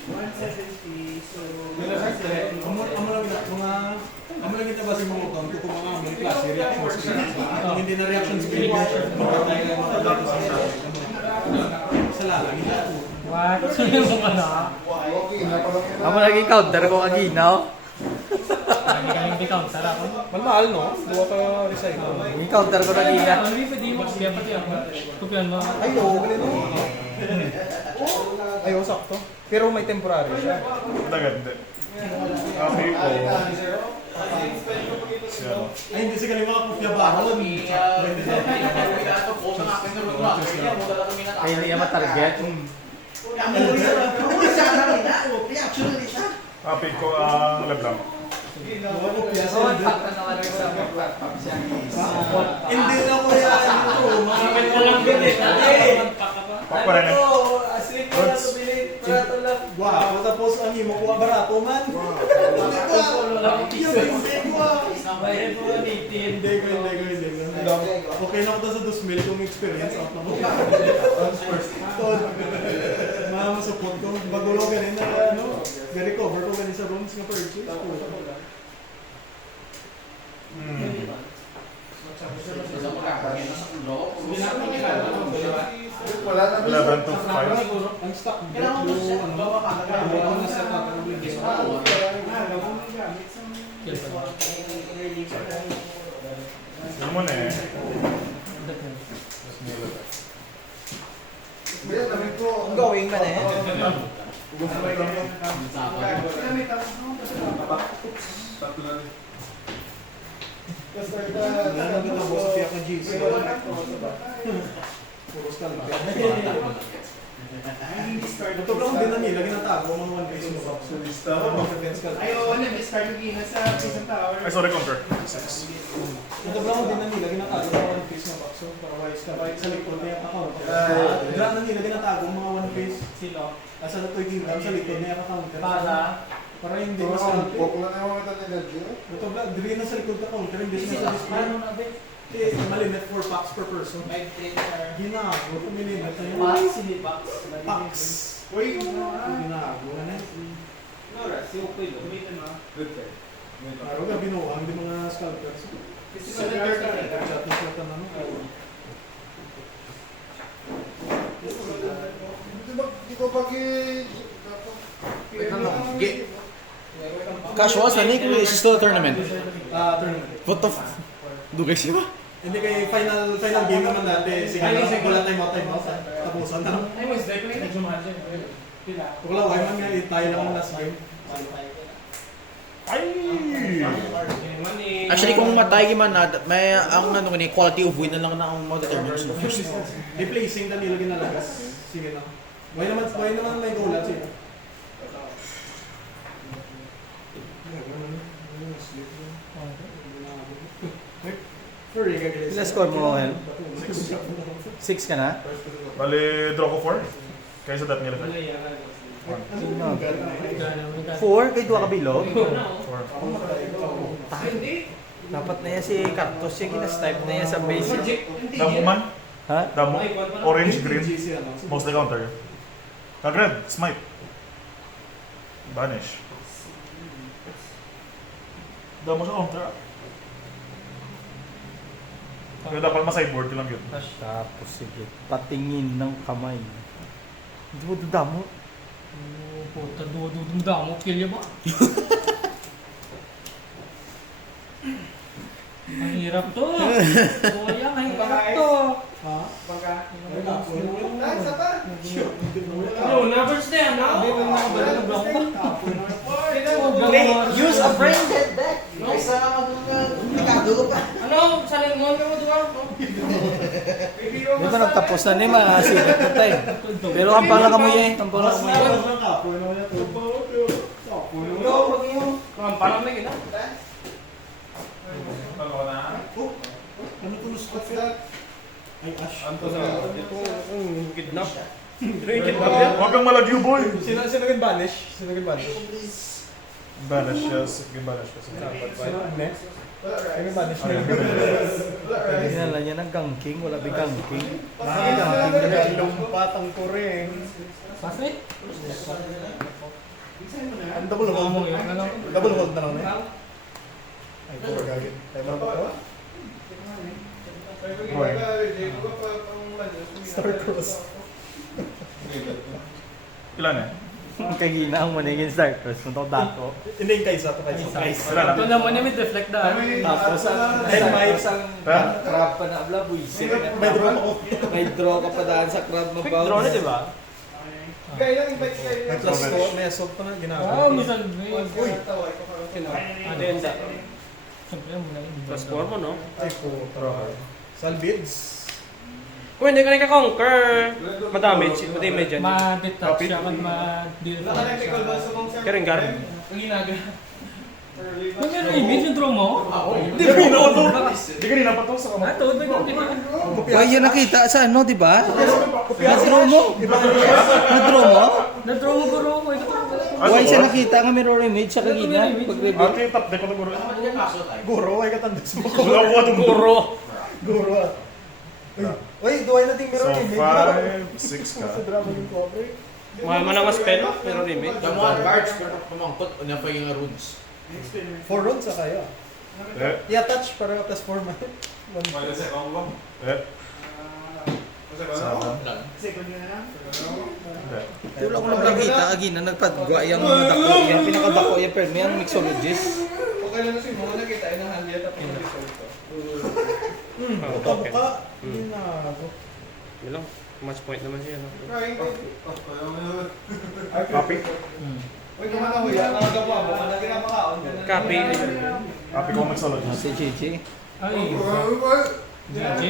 170, so... Amo lang kita base mga utang ko mga among klase reactions. Ang hindi na reactions ko sa lalang ito. What? Sino mo ka na? Amo lagi counter ko aginaw. Lagi kaming di-counter ako. Malmahal no? Duwa ka recycle. Yung counter ko nagina. Ano yung pwede mo? Kaya pati ako. Kupihan mo. Ay, oo, ganun. Ay, sakto. Pero may temporary siya. Naganda. Okay po. Siya. Ay, hindi siya galing mga kupya ba? Ay hindi niya matarget. Happy ko ang lablang. Hindi na ko yan. Kapit ka lang din eh. Pakpara na. Asli ko na subilit. Prato lang. Wow, tapos ang himo ko barato man. Hindi. Okay na ko sa 2,000 kung experience out na ko. Mga support ko. Bago lang ganin na ga-recover ko ganin sa rooms nga purchase. Wala na 11 to 5. Ang stock Kailangan mo siya. Bawa ka. na set up. Yun mo na eh. Ang going man eh. Ano kita boss kaya ka GC. Puro style. Ito lang din na nila ginatago mga one piece mo ba? Ayaw, nag-start yung gina sa Prison Tower. Ay, sorry, counter. 6. Ito lang din na nila ginatago mga one piece mo ba? So, para wise ka. Sa likod niya account. Dra na nila ginatago mga one piece. Sino? Asa na to'y kingdom sa likod niya ka-counter. Para hindi mas kalpi. Wala na yung mga energy. Ito lang, dili na sa likod ka-counter. Hindi na sa display. Malimit 4 packs per person. Ginago, kumilimit na yun. Packs. Uy, Ginago na na. Araw ka binuang di mga scalpers. Chat na chat na Di ko pag Cash was na Nick is still a tournament. Tournament. What the Dugay siya ba? Hindi kay final game naman dati. Sige na, wala time out. Tapusan na. Ay, mas definitely nag-jumhan siya. Pila. Wala, why man nga tayo lang ang last game. Ay! Actually kung matay man na may ang ano ni quality of win na lang na ang mo-determine sa first. Replacing na nila ginalagas. Sige na. Why naman may goal at sila. Furry ka guys. Ilang score mo, Hel? 6 ka na? Bali, draw ko 4. Kaya sa dat nila. 4. 4? Kay 2 ka bilog? Hindi. Dapat na yan si Cactus yung ginastype na yan sa basic. Damo man? Ha? Damo? Orange, green. Mostly counter. Kagred, smite. Banish. Damo siya counter. Kaya dapat ma-sideboard ko lang yun. Tapos sige, patingin ng kamay. Damo. Oh, puta, damo, kill ya ba? Ang hirap to. Kuya, ang hirap to. Ha? No, never stay, ano? Use a brain dead deck. Kaysa magkadulo pa. Ano? Saling mo mo duwa? Di ba nagtapos na ni masigat na tayo. Pero hampang lang kamo yan. Hampang lang kamo yan. Parang may gina. Ano ko nus coffee? Ay, Ash. Kidnap. Huwag kang malagyo, boy! Sino nag-banish? Sino nag-banish? Banish siya. Sige, banish ka. Sino? Next? Ay, may banish na. Ginala niya ng gangking. Wala ba gangking? Lumpat ang kuring. Pase? Ang double hold. Mo yun, ano? Double hold na lang eh. Ay, puro gagawin. Tayo mo ba? Star Cross. Ilan eh? Kagina ang maniging Star Cross. Punta ko dako. Hindi yung kaisa. Ito naman yung may deflect na. Tapos ang crab pa na abla, buisit. May draw ako. May draw ka pa daan sa crab mabaw. Quick draw na, di ba? May plus 4. May assault pa na ginagawa. Oh, misal. Uy! Adenda. Siyempre, muna yun. Plus 4 mo, no? Ay po. Salvids. Kung hindi ka nagka-conquer, madamage yan. Ma-detach siya at ma-deflect siya. Karingar. Ang ginagawa. Kung meron image yung draw mo? Hindi ka ninoto! Hindi ka ninapato sa kamay. Ito, di ba? Why yun nakita sa ano, di ba? Na-draw mo? Na-draw mo? Na-draw mo guro ko. Why siya nakita nga mirror image sa kagina? Pag-reveal. Okay, top deck ko na guro. Guro, ay katandas mo. Wala ko itong guro. Guro ah. Uy, duway nating So, mirror image. 5, 6 ka. Sa drama yung cover. Mahal man ang spell, pero limit. Damo ang guards, pero pumangkot, ano pa yung runes? 4 rounds sa kayo. Eh, I-attach para plus 4 man. eh. Sabon. Second yun na lang. Hindi. Wala ko lang nakita agina nagpadgwa yung dako. Yung pinakadako yung permi ang mixologist. Okay lang kasi mga nakita ay nahandya tapos mag-resolve to. Buka-buka. Hindi na ako. Yun lang. Match point naman siya, no? Copy. Uy, kumana ko yan. Nakagawa mo. Kung nakinapakaon. Copy. Copy ko mag-solid. Si Chichi. Ay, GG?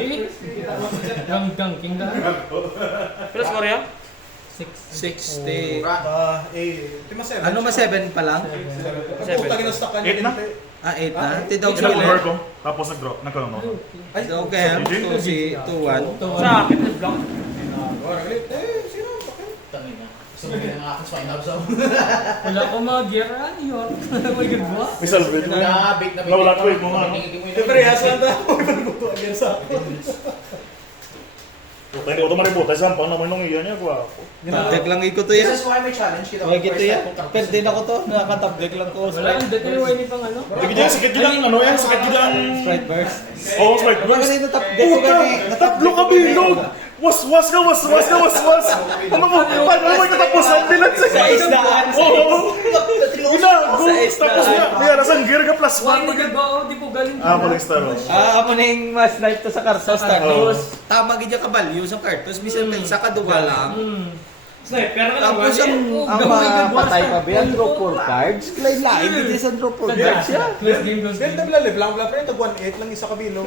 Gang-king na. Plus more yan? 60. Tima 7. Ano ma 7 pa lang? Puta ginustock ka niya. 8 na? Ah, 8 na? Tidog Ilang sila. over ko, tapos nag-draw. Nagkaroon ako. Tidog kaya 2-1. Sa akin, block. Sino? Bakit? Tangina. Gusto mo ginang aking spine up sa Wala ko mga gear, New York. May gagawa. May salvage mo. Nabig na Wala ko mo nga. Siyempre, hasan na. Pagbuto again sa akin. Puta, hindi ko ito maributa. Sampang naman nung iyan niya. Guwapo. Tabdek lang iko to This yan. is why may challenge kita. Huwag ito yan. Pwede na ko to. Nakakatabdek lang ko. Wala, hindi ko yung wine pang ano. Sige dyan, sakit dyan. Ano yan? Sakit dyan. Sprite burst. Oo, Sprite Huwag Burst. kasi natabdek ko Puta! gani. Tatlo ka bilog! Was-was ka! Was-was ka! Was-was! Ano mo? Paano mo katapos ang bilang sa Sa isdaan. Oo! Ginago! Sa isdaan. Tapos na, kaya nasan gear ka plus Wine 1. na gagawa, di po galing. Ah, maling star. Ako na yung mas life to sa kartos. Sa Tapos, tama gid yung kabalyo sa kartos. Bisan may isa kaduga lang. Sniper ka lang. Tapos ang mga patay pa ba yan, draw 4 cards. Clay lain, hindi sa draw 4 cards siya. Close game, close Ganda game. bla live lang bla pre tag 1-8 lang isa ka bilog.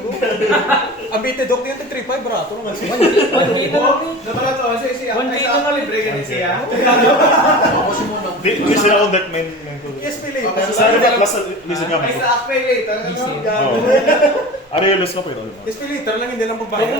Ang bite dok niya tag 3-5 barato naman siya. 1K na lang eh. Napala to kasi siya. One Ay day sa na libre ka siya. Ako si Mono. Di sila all deck main ko. Yes, later. Sa akin ba plus listen nga Ay mo. sa acpay later. Oo. Ano yung list ko pa ito? Yes, later lang hindi lang Kung pagbayad.